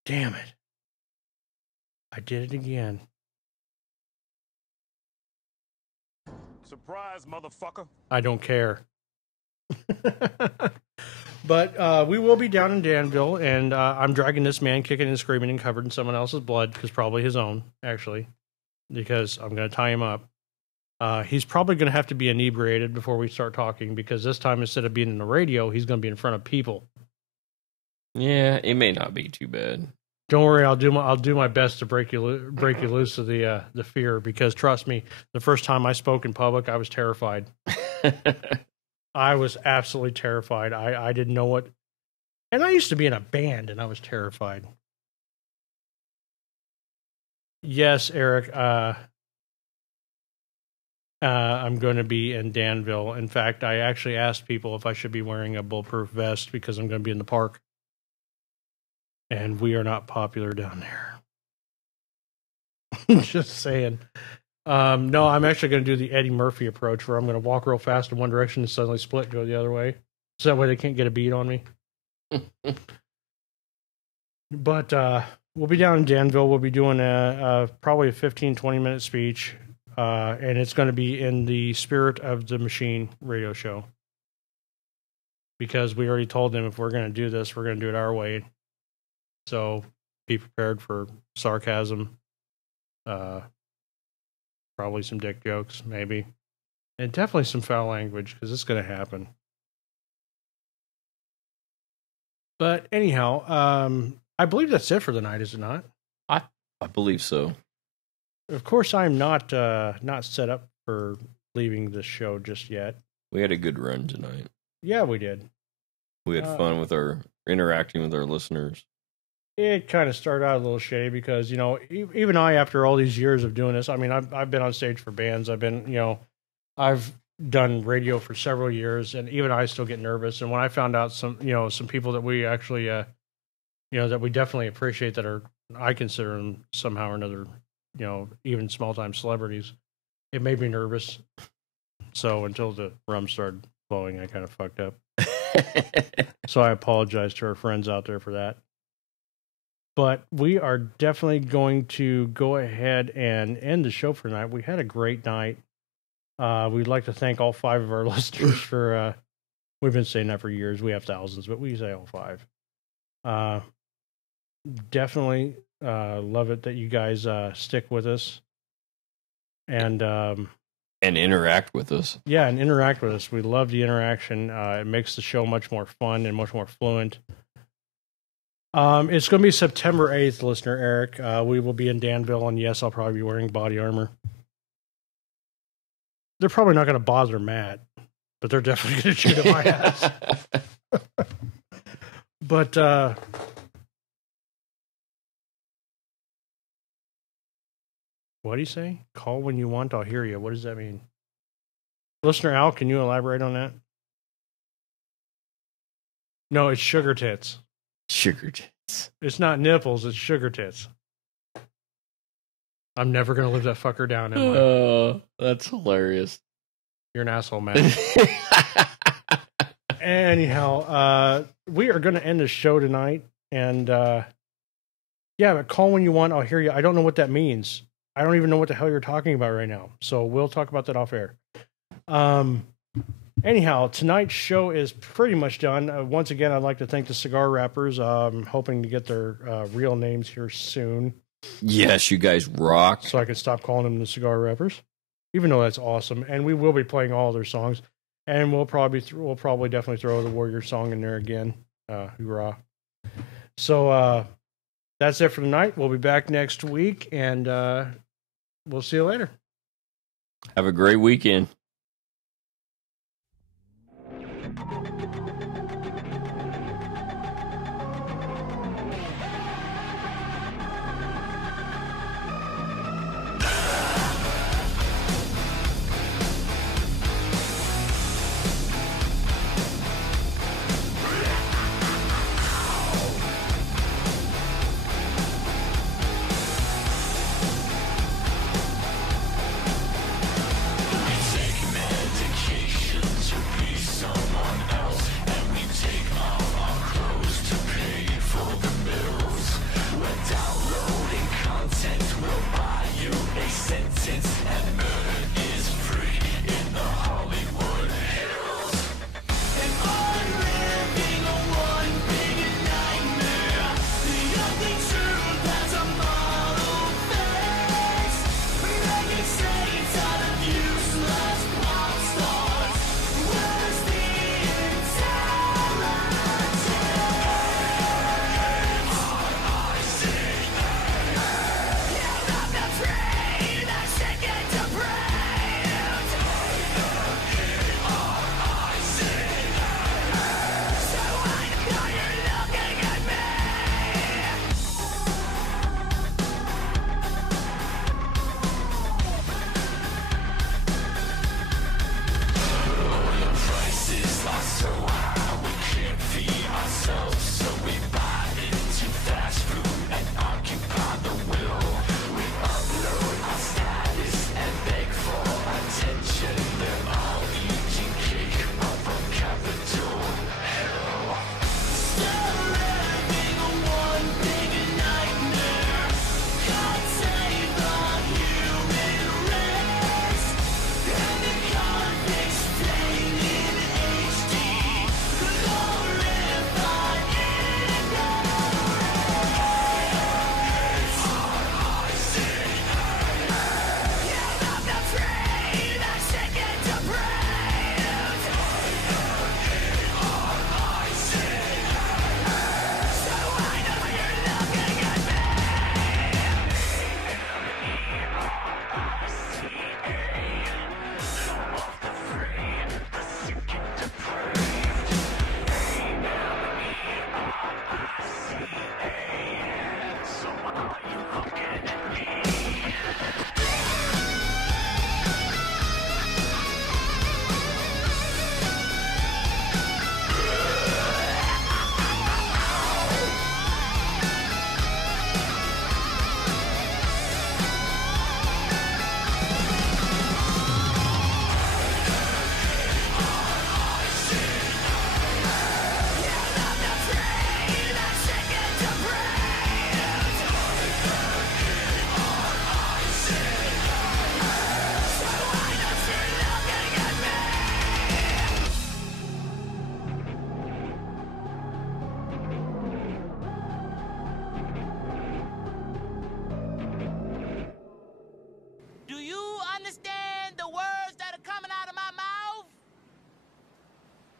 Damn it. I did it again. Surprise, motherfucker. I don't care. But we will be down in Danville, and I'm dragging this man kicking and screaming and covered in someone else's blood, because probably his own, actually, because I'm going to tie him up. He's probably going to have to be inebriated before we start talking, because this time, instead of being in the radio, he's going to be in front of people. Yeah, it may not be too bad. Don't worry, I'll do my best to break you loose of the fear, because trust me, the first time I spoke in public, I was terrified. I was absolutely terrified. I didn't know what, and I used to be in a band, and I was terrified. Yes, Eric. I'm going to be in Danville. In fact, I actually asked people if I should be wearing a bulletproof vest because I'm going to be in the park. And we are not popular down there. Just saying. No, I'm actually going to do the Eddie Murphy approach, where I'm going to walk real fast in one direction and suddenly split, go the other way. So that way they can't get a beat on me. But we'll be down in Danville. We'll be doing probably a 15, 20-minute speech. And it's going to be in the Spirit of the Machine radio show. Because we already told them if we're going to do this, we're going to do it our way. So be prepared for sarcasm, probably some dick jokes, maybe, and definitely some foul language, because it's going to happen. But anyhow, I believe that's it for the night, is it not? I believe so. Of course, I'm not set up for leaving this show just yet. We had a good run tonight. Yeah, we did. We had fun with interacting with our listeners. It kind of started out a little shady because, even I, after all these years of doing this, I mean, I've been on stage for bands. I've been, I've done radio for several years, and even I still get nervous. And when I found out some people that we actually, that we definitely appreciate, that I consider them somehow or another, even small time celebrities, it made me nervous. So until the rum started flowing, I kind of fucked up. So I apologize to our friends out there for that. But we are definitely going to go ahead and end the show for tonight. We had a great night. We'd like to thank all 5 of our listeners for, we've been saying that for years. We have thousands, but we say all 5. Definitely love it that you guys stick with us. And interact with us. Yeah, and interact with us. We love the interaction. It makes the show much more fun and much more fluent. It's going to be September 8th, listener Eric. We will be in Danville, and yes, I'll probably be wearing body armor. They're probably not going to bother Matt, but they're definitely going to shoot at my ass. But what do you say? Call when you want, I'll hear you. What does that mean? Listener Al, can you elaborate on that? No, it's sugar tits. Sugar tits. It's not nipples, it's sugar tits. I'm never going to live that fucker down, am I? Oh, that's hilarious. You're an asshole, man. Anyhow, we are going to end the show tonight. And, but call when you want, I'll hear you. I don't know what that means. I don't even know what the hell you're talking about right now. So we'll talk about that off air. Anyhow, tonight's show is pretty much done. Once again, I'd like to thank the cigar wrappers. I'm hoping to get their real names here soon. Yes, you guys rock. So I can stop calling them the cigar wrappers, even though that's awesome. And we will be playing all their songs. And we'll probably definitely throw the Warrior song in there again. Hoorah. So that's it for tonight. We'll be back next week, and we'll see you later. Have a great weekend. Do you